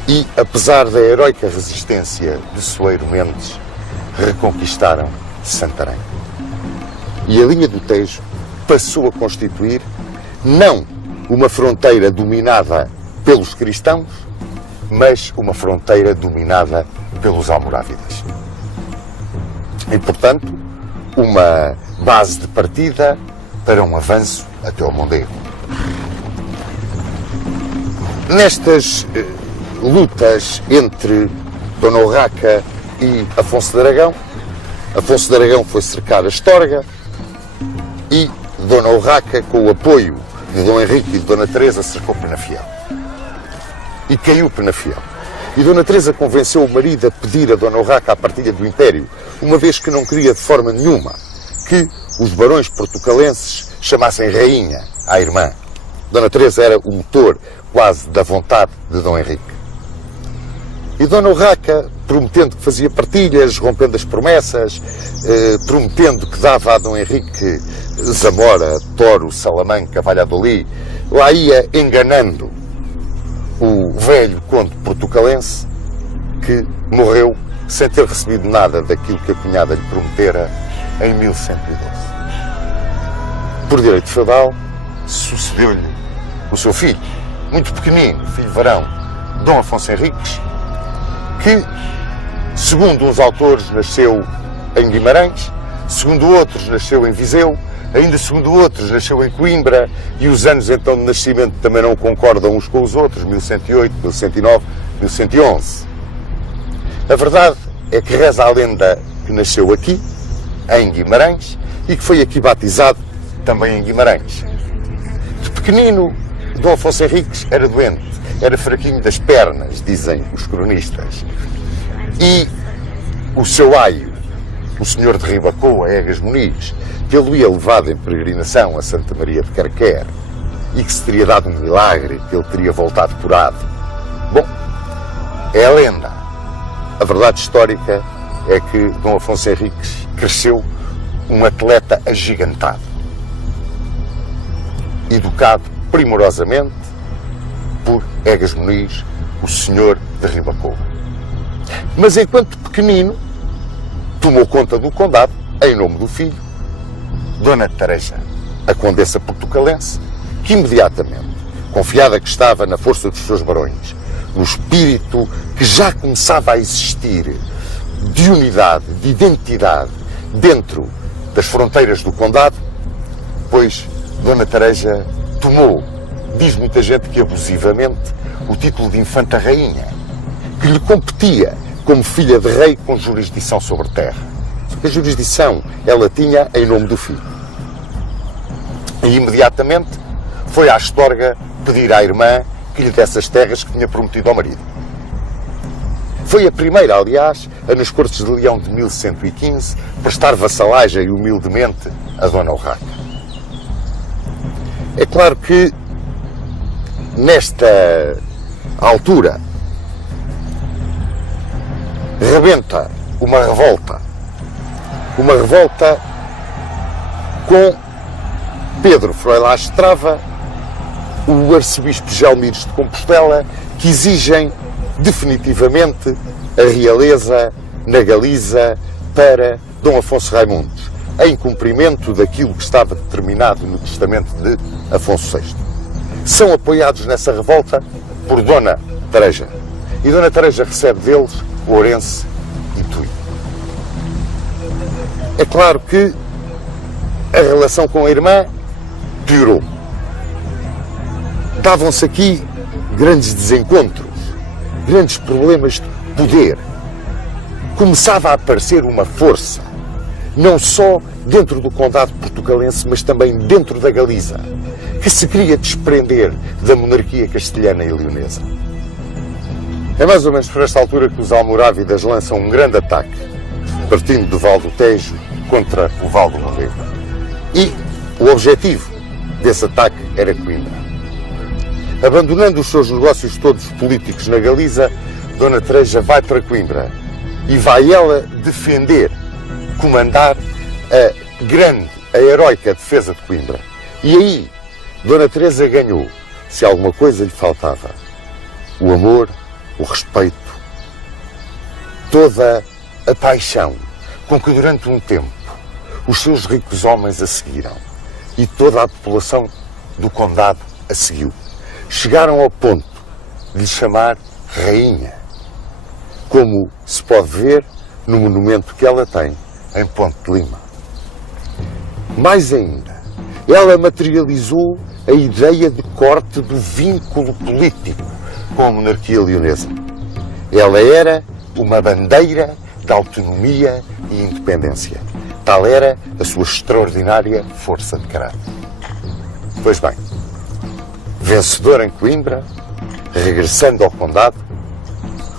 e, apesar da heroica resistência de Soeiro Mendes, reconquistaram Santarém. E a linha do Tejo passou a constituir não uma fronteira dominada pelos cristãos, mas uma fronteira dominada pelos almorávidas. E, portanto, uma base de partida para um avanço até ao Mondego. Nestas lutas entre Dona Urraca e Afonso de Aragão, Afonso de Aragão foi cercar a Astorga e Dona Urraca, com o apoio de Dom Henrique e de Dona Teresa, cercou Penafiel. E caiu Penafiel. E Dona Teresa convenceu o marido a pedir a Dona Urraca a partilha do Império, uma vez que não queria de forma nenhuma que os barões portucalenses chamassem rainha à irmã. Dona Teresa era o motor quase da vontade de Dom Henrique. E Dona Urraca, prometendo que fazia partilhas, rompendo as promessas, prometendo que dava a Dom Henrique Zamora, Toro, Salamanca, Valladolid, lá ia enganando o velho conde portucalense, que morreu sem ter recebido nada daquilo que a cunhada lhe prometera em 1112. Por direito feudal, sucedeu-lhe o seu filho, muito pequenino, filho varão, Dom Afonso Henriques, que, segundo uns autores, nasceu em Guimarães, segundo outros, nasceu em Viseu, ainda segundo outros, nasceu em Coimbra, e os anos então de nascimento também não concordam uns com os outros, 1108, 1109, 1111. A verdade é que reza a lenda que nasceu aqui, em Guimarães, e que foi aqui batizado também em Guimarães. De pequenino, Dom Afonso Henriques era doente, era fraquinho das pernas, dizem os cronistas. E o seu aio, o senhor de Ribacoa, Egas Muniz, que ele ia levado em peregrinação a Santa Maria de Carquer e que se teria dado um milagre, que ele teria voltado curado. Bom, é a lenda. A verdade histórica é que Dom Afonso Henriques cresceu um atleta agigantado, educado primorosamente por Egas Muniz, o senhor de Ribacoa. Mas enquanto pequenino, tomou conta do condado, em nome do filho, Dona Tareja, a condessa portucalense, que imediatamente, confiada que estava na força dos seus barões, no espírito que já começava a existir de unidade, de identidade, dentro das fronteiras do condado, pois Dona Tareja tomou, diz muita gente que abusivamente, o título de Infanta Rainha, que lhe competia como filha de rei com jurisdição sobre terra. Só que a jurisdição ela tinha em nome do filho. E imediatamente foi à Astorga pedir à irmã que lhe desse as terras que tinha prometido ao marido. Foi a primeira, aliás, a nas Cortes de Leão de 1115 prestar vassalagem humildemente a Dona Urraca. É claro que nesta altura rebenta uma revolta com Pedro Froilás Estrava, o arcebispo Gelmires de Compostela, que exigem definitivamente a realeza na Galiza para Dom Afonso Raimundos, em cumprimento daquilo que estava determinado no testamento de Afonso VI. São apoiados nessa revolta por Dona Tareja. E Dona Tareja recebe deles Ourense e Tui. É claro que a relação com a irmã piorou. Davam-se aqui grandes desencontros, grandes problemas de poder. Começava a aparecer uma força, não só dentro do condado portucalense, mas também dentro da Galiza, que se queria desprender da monarquia castelhana e leonesa. É mais ou menos por esta altura que os almorávidas lançam um grande ataque, partindo do Val do Tejo contra o Val do Mondego. E o objetivo desse ataque era Coimbra. Abandonando os seus negócios todos políticos na Galiza, Dona Teresa vai para Coimbra e vai ela defender, comandar a heroica defesa de Coimbra. E aí, Dona Teresa ganhou, se alguma coisa lhe faltava, o amor, o respeito, toda a paixão com que durante um tempo os seus ricos homens a seguiram e toda a população do condado a seguiu. Chegaram ao ponto de lhe chamar rainha, como se pode ver no monumento que ela tem em Ponte de Lima. Mais ainda, ela materializou a ideia de corte do vínculo político com a monarquia leonesa. Ela era uma bandeira de autonomia e independência. Tal era a sua extraordinária força de caráter. Pois bem, vencedora em Coimbra, regressando ao condado,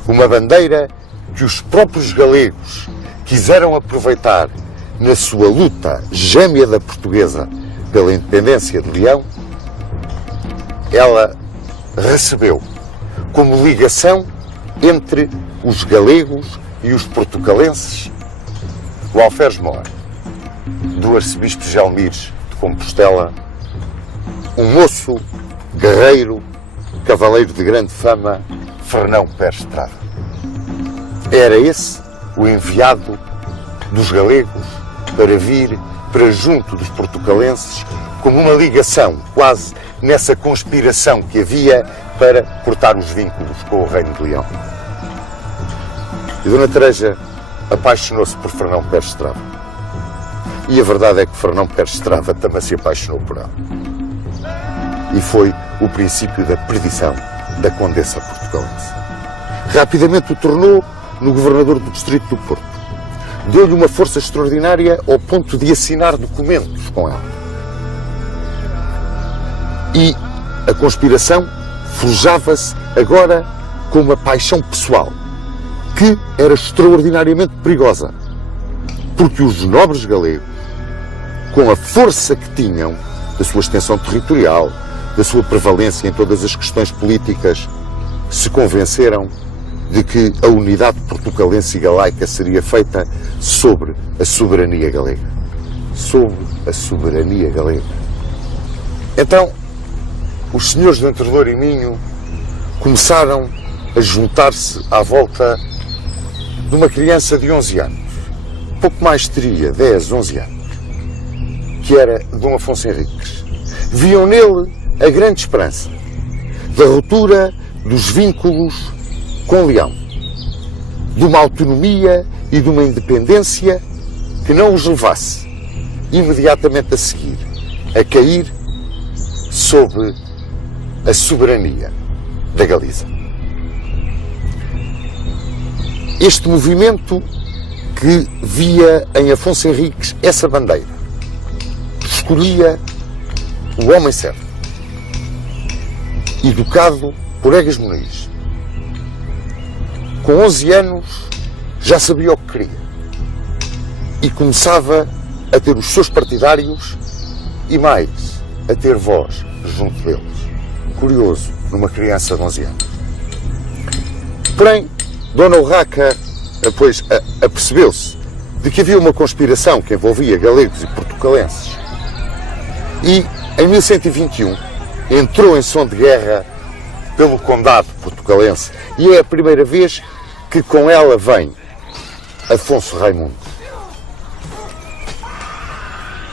uma bandeira que os próprios galegos quiseram aproveitar na sua luta gêmea da portuguesa pela independência de Leão, ela recebeu como ligação entre os galegos e os portucalenses o alferes-mor do arcebispo Gelmires de Compostela, um moço, guerreiro, cavaleiro de grande fama, Fernão Pérez Estrada. Era esse o enviado dos galegos para vir para junto dos portucalenses como uma ligação, quase nessa conspiração que havia para cortar os vínculos com o Reino de Leão. E Dona Teresa apaixonou-se por Fernão Pérez Estrada. E a verdade é que Fernão Pérez Estrada também se apaixonou por ela. E foi o princípio da perdição da condessa portucalense. Rapidamente o tornou no governador do distrito do Porto. Deu-lhe uma força extraordinária ao ponto de assinar documentos com ela. E a conspiração forjava-se agora com uma paixão pessoal, que era extraordinariamente perigosa, porque os nobres galegos, com a força que tinham, da sua extensão territorial, da sua prevalência em todas as questões políticas, se convenceram de que a unidade portucalense e galaica seria feita sobre a soberania galega. Sobre a soberania galega. Então, os senhores de Entredouro e Minho começaram a juntar-se à volta de uma criança de 11 anos, pouco mais teria 10, 11 anos, que era Dom Afonso Henriques. Viam nele a grande esperança da ruptura dos vínculos com Leão, de uma autonomia e de uma independência que não os levasse imediatamente a seguir a cair sob a soberania da Galiza. Este movimento que via em Afonso Henriques essa bandeira, escolhia o homem certo, educado por Egas Muniz. Com 11 anos já sabia o que queria e começava a ter os seus partidários e mais, a ter voz junto deles. Curioso, numa criança de 11 anos. Porém, Dona Urraca, depois, apercebeu-se de que havia uma conspiração que envolvia galegos e portucalenses. E, em 1121, entrou em som de guerra pelo condado portucalense. E é a primeira vez que com ela vem Afonso Raimundo.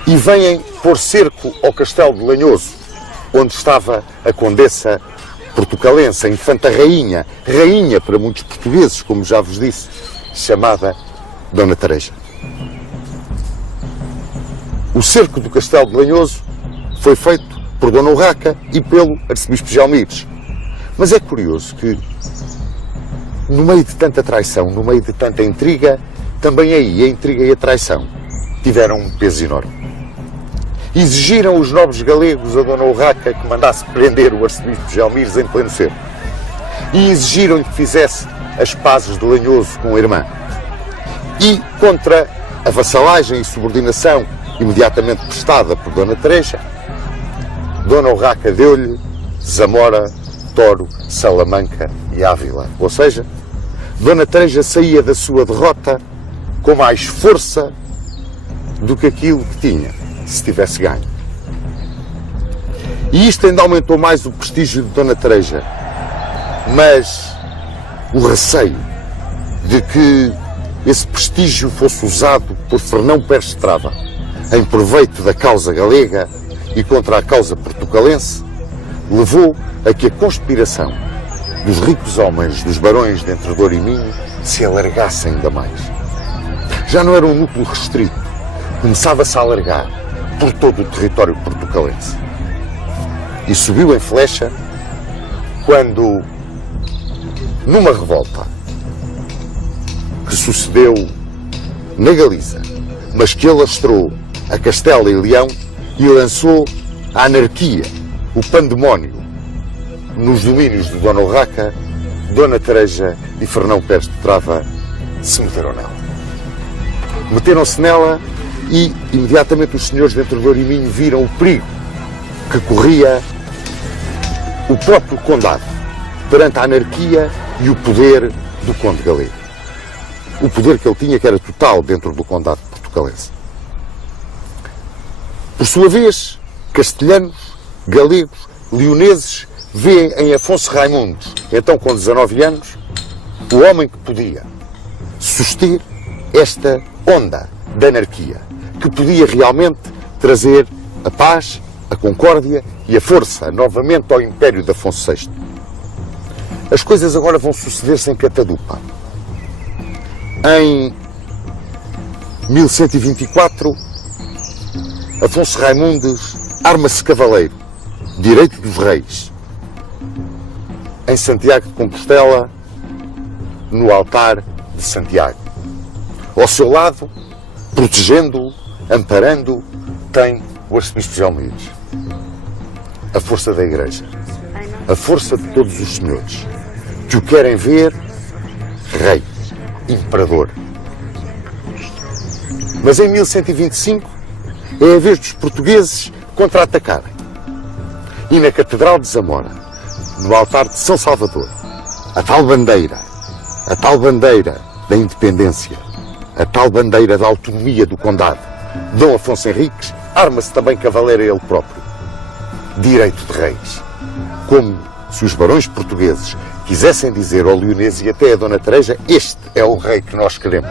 E vêm pôr cerco ao castelo de Lanhoso, onde estava a condessa portucalense, a infanta rainha, rainha para muitos portugueses, como já vos disse, chamada Dona Teresa. O cerco do castelo de Lanhoso foi feito por Dona Urraca e pelo arcebispo Gelmires. Mas é curioso que, no meio de tanta traição, no meio de tanta intriga, também aí a intriga e a traição tiveram um peso enorme. Exigiram os nobres galegos a Dona Urraca que mandasse prender o arcebispo Gelmires em pleno cerco. E exigiram-lhe que fizesse as pazes de Lanhoso com a irmã. E, contra a vassalagem e subordinação imediatamente prestada por Dona Teresa, Dona Urraca deu-lhe Zamora, Toro, Salamanca e Ávila. Ou seja, Dona Teresa saía da sua derrota com mais força do que aquilo que tinha, se tivesse ganho. E isto ainda aumentou mais o prestígio de Dona Teresa, mas o receio de que esse prestígio fosse usado por Fernão Pérez de Estrada em proveito da causa galega e contra a causa portucalense, levou a que a conspiração dos ricos homens dos barões de Entre Douro e Minho se alargasse ainda mais. Já não era um núcleo restrito, começava-se a alargar por todo o território portucalense. E subiu em flecha quando, numa revolta que sucedeu na Galiza, mas que alastrou a Castela e Leão e lançou a anarquia, o pandemónio, nos domínios de Dona Urraca, Dona Teresa e Fernão Pérez de Trava se meteram nela. Meteram-se nela e, imediatamente, os senhores de Entre Douro e Minho viram o perigo que corria o próprio condado perante a anarquia e o poder do conde galego. O poder que ele tinha, que era total dentro do condado portucalense. Por sua vez, castelhanos, galegos, leoneses vêem em Afonso Raimundos, então com 19 anos, o homem que podia suster esta onda da anarquia, que podia realmente trazer a paz, a concórdia e a força novamente ao império de Afonso VI. As coisas agora vão suceder-se em catadupa. Em 1124, Afonso Raimundos arma-se cavaleiro, direito dos reis, em Santiago de Compostela, no altar de Santiago. Ao seu lado, protegendo-o, amparando-o, tem o arcebispo Gelmires. A força da Igreja, a força de todos os senhores, que o querem ver rei, imperador. Mas em 1125 é a vez dos portugueses contra-atacarem. E na Catedral de Zamora, no altar de São Salvador, a tal bandeira da independência, a tal bandeira da autonomia do condado, Dom Afonso Henriques, arma-se também cavaleiro ele próprio. Direito de reis. Como se os barões portugueses quisessem dizer ao leonês e até a Dona Teresa, este é o rei que nós queremos.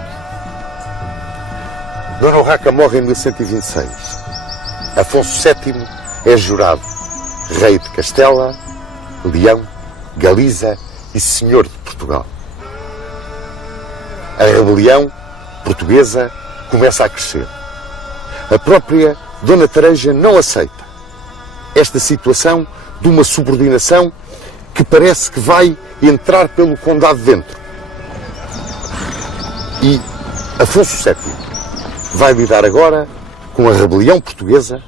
Dona Urraca morre em 1126. Afonso VII é jurado rei de Castela, Leão, Galiza e senhor de Portugal. A rebelião portuguesa começa a crescer. A própria Dona Teresa não aceita esta situação de uma subordinação que parece que vai entrar pelo condado dentro. E Afonso VII vai lidar agora com a rebelião portuguesa,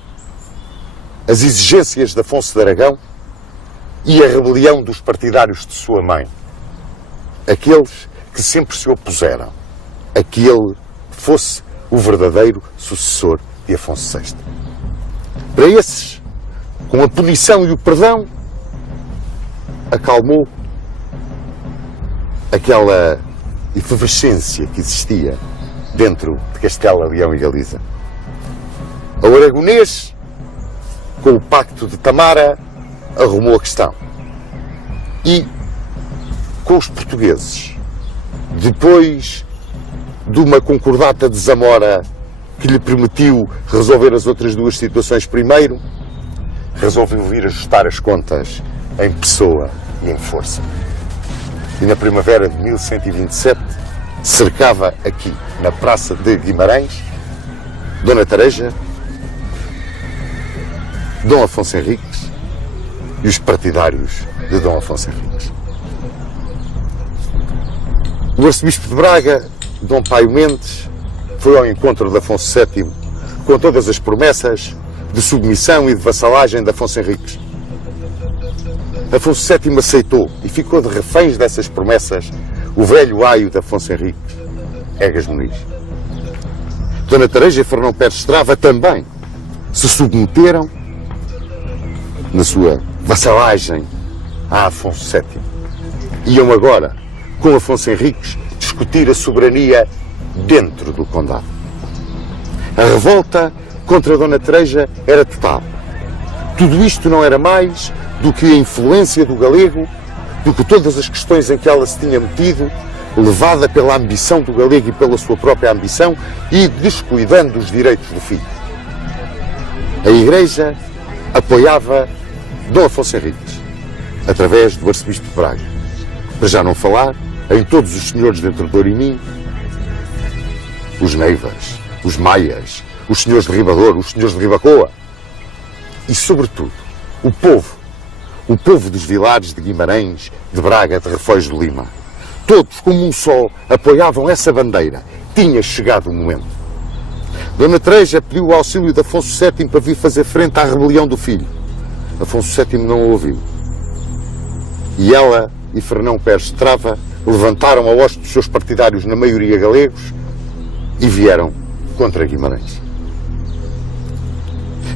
as exigências de Afonso de Aragão e a rebelião dos partidários de sua mãe. Aqueles que sempre se opuseram a que ele fosse o verdadeiro sucessor de Afonso VI. Para esses, com a punição e o perdão, acalmou aquela efervescência que existia dentro de Castela, Leão e Galiza. O aragonês, com o pacto de Tamara, arrumou a questão. E com os portugueses, depois de uma concordata de Zamora que lhe permitiu resolver as outras duas situações primeiro, resolveu vir ajustar as contas em pessoa e em força. E na primavera de 1127 cercava aqui, na Praça de Guimarães, Dona Teresa, Dom Afonso Henriques e os partidários de Dom Afonso Henriques. O arcebispo de Braga, Dom Paio Mendes, foi ao encontro de Afonso VII com todas as promessas de submissão e de vassalagem de Afonso Henriques. Afonso VII aceitou e ficou de reféns dessas promessas o velho aio de Afonso Henriques, Egas Muniz. Dona Tareja e Fernão Pérez Estrava também se submeteram na sua vassalagem a Afonso VII. Iam agora, com Afonso Henriques, discutir a soberania dentro do condado. A revolta contra Dona Tareja era total. Tudo isto não era mais do que a influência do galego, do que todas as questões em que ela se tinha metido, levada pela ambição do galego e pela sua própria ambição e descuidando os direitos do filho. A Igreja apoiava Dom Afonso Henriques, através do arcebispo de Braga. Para já não falar em todos os senhores de Entrador e Minho, os Neivas, os Maias, os senhores de Ribador, os senhores de Ribacoa e, sobretudo, o povo dos vilares de Guimarães, de Braga, de Refões de Lima. Todos, como um só, apoiavam essa bandeira. Tinha chegado o momento. Dona Tareja pediu o auxílio de Afonso VII para vir fazer frente à rebelião do filho. Afonso VII não o ouviu. E ela e Fernão Pérez Estrava levantaram a hoste dos seus partidários, na maioria galegos, e vieram contra Guimarães.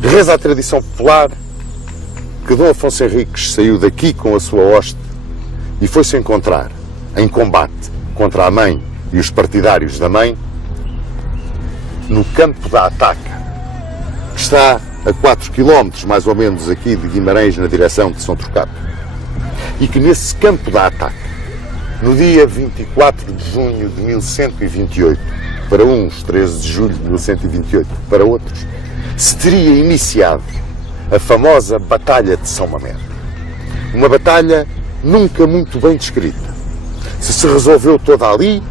Reza a tradição popular que Dom Afonso Henriques saiu daqui com a sua hoste e foi-se encontrar em combate contra a mãe e os partidários da mãe no campo da Ataca, que está a 4 km mais ou menos aqui de Guimarães, na direção de São Trocato. E que nesse campo da Ataca, no dia 24 de junho de 1128, para uns 13 de julho de 1128, para outros, se teria iniciado a famosa Batalha de São Mamede. Uma batalha nunca muito bem descrita. Se resolveu toda ali,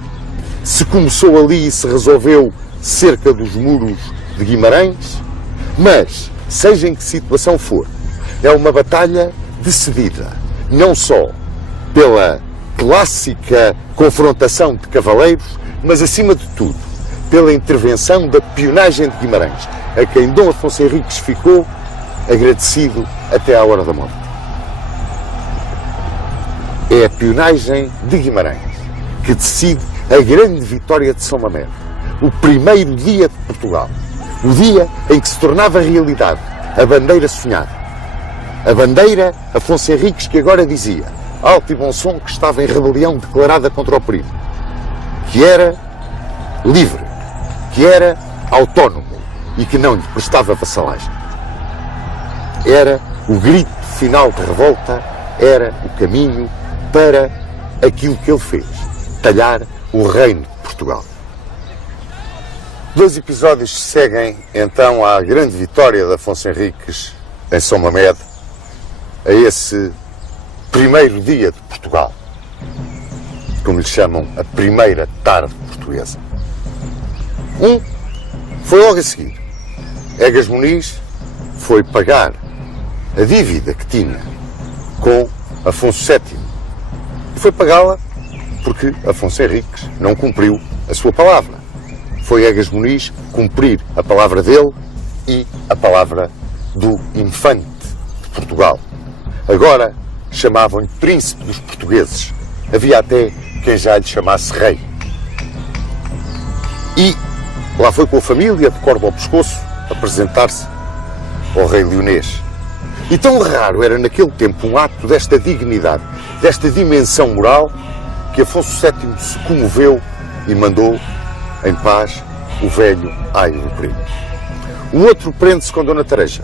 se começou ali e se resolveu cerca dos muros de Guimarães, mas, seja em que situação for, é uma batalha decidida, não só pela clássica confrontação de cavaleiros, mas, acima de tudo, pela intervenção da pionagem de Guimarães, a quem Dom Afonso Henriques ficou agradecido até à hora da morte. É a pionagem de Guimarães que decide a grande vitória de São Mamede, o primeiro dia de Portugal, o dia em que se tornava realidade a bandeira sonhada. A bandeira Afonso Henriques que agora dizia, alto e bom som, que estava em rebelião declarada contra o perigo, que era livre, que era autónomo e que não lhe prestava vassalagem. Era o grito final de revolta, era o caminho para aquilo que ele fez, talhar o reino de Portugal. 2 episódios seguem então à grande vitória de Afonso Henriques em São Mamede, a esse primeiro dia de Portugal, como lhe chamam, a primeira tarde portuguesa. Foi logo a seguir. Egas Muniz foi pagar a dívida que tinha com Afonso VII. E foi pagá-la porque Afonso Henriques não cumpriu a sua palavra. Foi Egas Muniz cumprir a palavra dele e a palavra do infante de Portugal. Agora chamavam-lhe príncipe dos portugueses. Havia até quem já lhe chamasse rei. E lá foi com a família, de corda ao pescoço, apresentar-se ao rei leonês. E tão raro era naquele tempo um ato desta dignidade, desta dimensão moral, que Afonso VII se comoveu e mandou em paz o velho aio do primo. O outro prende-se com Dona Tareja.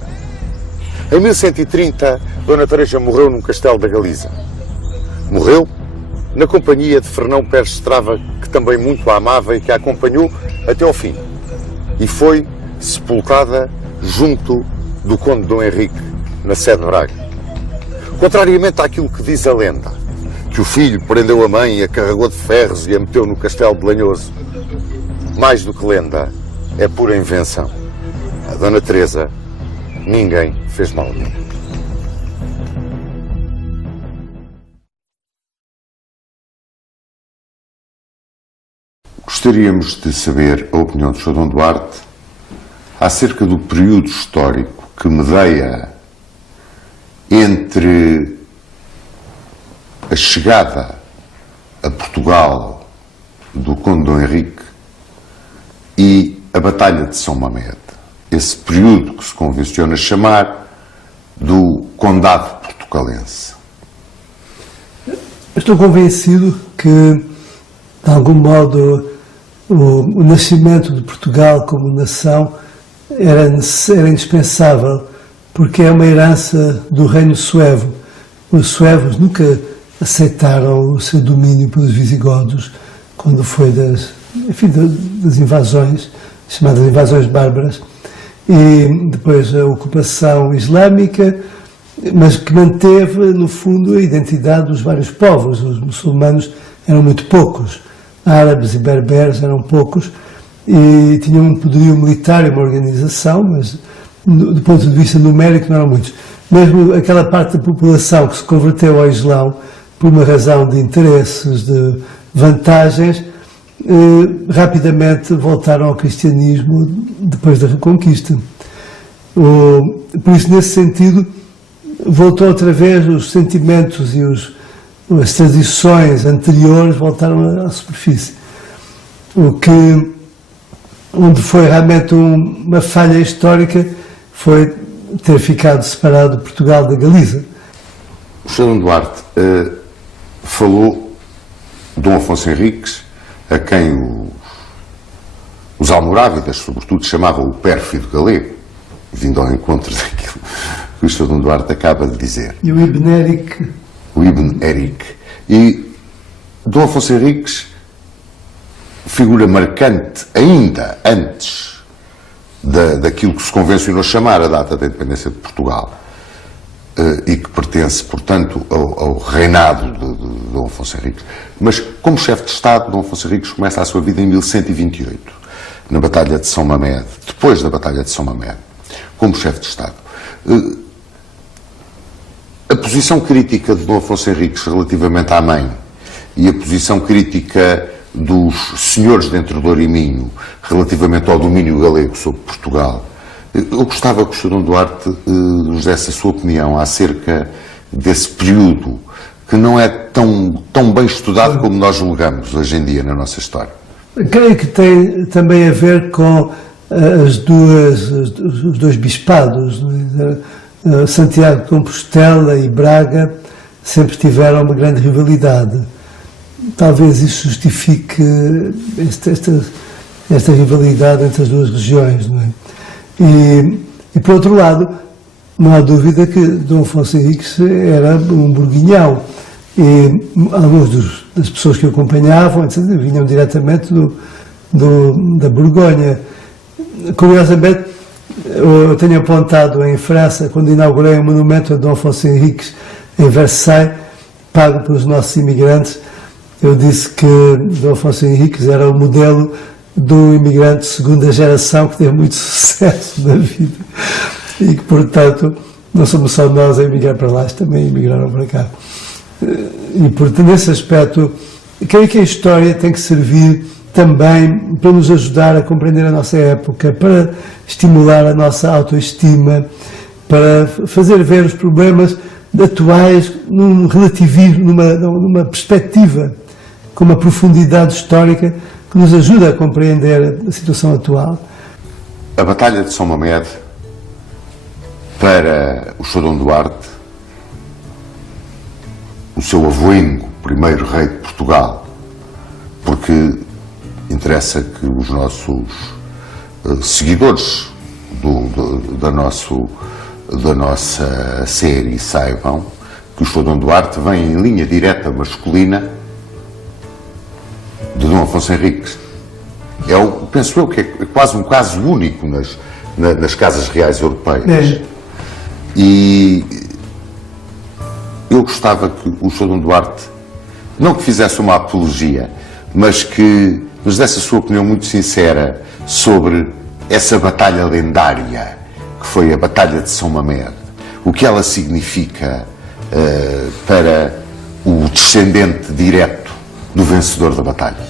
Em 1130, Dona Tareja morreu num castelo da Galiza. Morreu na companhia de Fernão Pérez Estrava, que também muito a amava e que a acompanhou até ao fim. E foi sepultada junto do conde Dom Henrique, na sede de Braga. Contrariamente àquilo que diz a lenda, que o filho prendeu a mãe e a carregou de ferros e a meteu no castelo de Lanhoso, mais do que lenda, é pura invenção. A Dona Teresa, ninguém fez mal nenhum. Gostaríamos de saber a opinião do Sr. Dom Duarte acerca do período histórico que medeia entre a chegada a Portugal do Conde Dom Henrique e a Batalha de São Mamede, esse período que se convenciona chamar do Condado Portucalense? Estou convencido que, de algum modo, o nascimento de Portugal como nação era indispensável, porque é uma herança do reino suevo. Os suevos nunca aceitaram o seu domínio pelos visigodos, quando foi das invasões, chamadas invasões bárbaras, e depois a ocupação islâmica, mas que manteve, no fundo, a identidade dos vários povos. Os muçulmanos eram muito poucos, árabes e berberes eram poucos, e tinham um poderio militar e uma organização, mas do ponto de vista numérico não eram muitos. Mesmo aquela parte da população que se converteu ao Islão por uma razão de interesses, de vantagens, rapidamente voltaram ao cristianismo depois da Reconquista. Por isso, nesse sentido, voltou outra vez os sentimentos e as tradições anteriores voltaram à superfície. Onde foi realmente uma falha histórica foi ter ficado separado de Portugal da Galiza. O Sr. Dom Duarte falou de Dom Afonso Henriques, a quem os almorávidas, sobretudo, chamavam o pérfido galego, vindo ao encontro daquilo que o Sr. Dom Duarte acaba de dizer. E o Ibn Eric. O Ibn Eric. E Dom Afonso Henriques, figura marcante ainda antes daquilo que se convencionou chamar a data da independência de Portugal, e que pertence, portanto, ao reinado de Dom Afonso Henriques. Mas, como chefe de Estado, Dom Afonso Henriques começa a sua vida em 1128, na Batalha de São Mamede, depois da Batalha de São Mamede, como chefe de Estado. A posição crítica de Dom Afonso Henriques relativamente à mãe e a posição crítica dos senhores de Entre Douro e Minho relativamente ao domínio galego sobre Portugal, eu gostava que o Sr. Dom Duarte nos desse a sua opinião acerca desse período que não é tão bem estudado como nós julgamos hoje em dia na nossa história. Creio que tem também a ver com os dois bispados. Santiago de Compostela e Braga sempre tiveram uma grande rivalidade. Talvez isso justifique esta rivalidade entre as duas regiões, não é? E por outro lado, não há dúvida que Dom Afonso Henriques era um burguinhão, e algumas das pessoas que o acompanhavam, etc., vinham diretamente da Borgonha. Curiosamente, eu tenho apontado em França, quando inaugurei um monumento a Dom Afonso Henriques em Versailles, pago pelos nossos imigrantes, eu disse que Dom Afonso Henriques era o modelo do imigrante de segunda geração que teve muito sucesso na vida e que, portanto, não somos só nós a emigrar para lá, também emigraram para cá. E, portanto, nesse aspecto, creio que a história tem que servir também para nos ajudar a compreender a nossa época, para estimular a nossa autoestima, para fazer ver os problemas atuais num relativismo, numa perspectiva, com uma profundidade histórica que nos ajuda a compreender a situação atual. A Batalha de São Mamede, para o Sr. Dom Duarte, o seu avoinho, primeiro rei de Portugal, porque interessa que os nossos seguidores da nossa série saibam que o Sr. Dom Duarte vem em linha direta masculina de Dom Afonso Henriques. Penso eu que é quase um caso único nas casas reais europeias. E eu gostava que o Sr. Dom Duarte, não que fizesse uma apologia, mas que nos desse a sua opinião muito sincera sobre essa batalha lendária, que foi a Batalha de São Mamede, o que ela significa para o descendente direto do vencedor da batalha.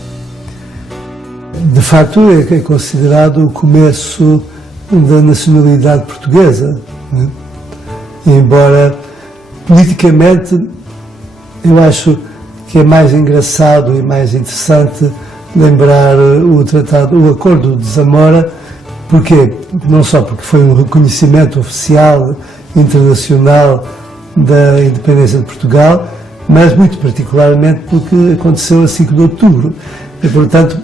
De facto, é considerado o começo da nacionalidade portuguesa, né? Embora politicamente eu acho que é mais engraçado e mais interessante lembrar o Acordo de Zamora. Porquê? Não só porque foi um reconhecimento oficial, internacional, da independência de Portugal, mas muito particularmente porque aconteceu a 5 de outubro. E, portanto,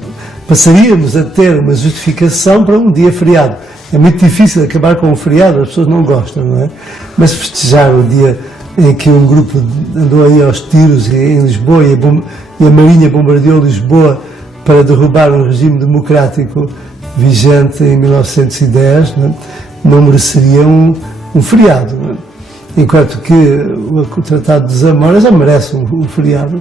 passaríamos a ter uma justificação para um dia feriado. É muito difícil acabar com um feriado, as pessoas não gostam, não é? Mas festejar o dia em que um grupo andou aí aos tiros em Lisboa e a Marinha bombardeou Lisboa para derrubar um regime democrático vigente em 1910, não mereceria um feriado. Não é? Enquanto que o Tratado de Zamora já merece um feriado.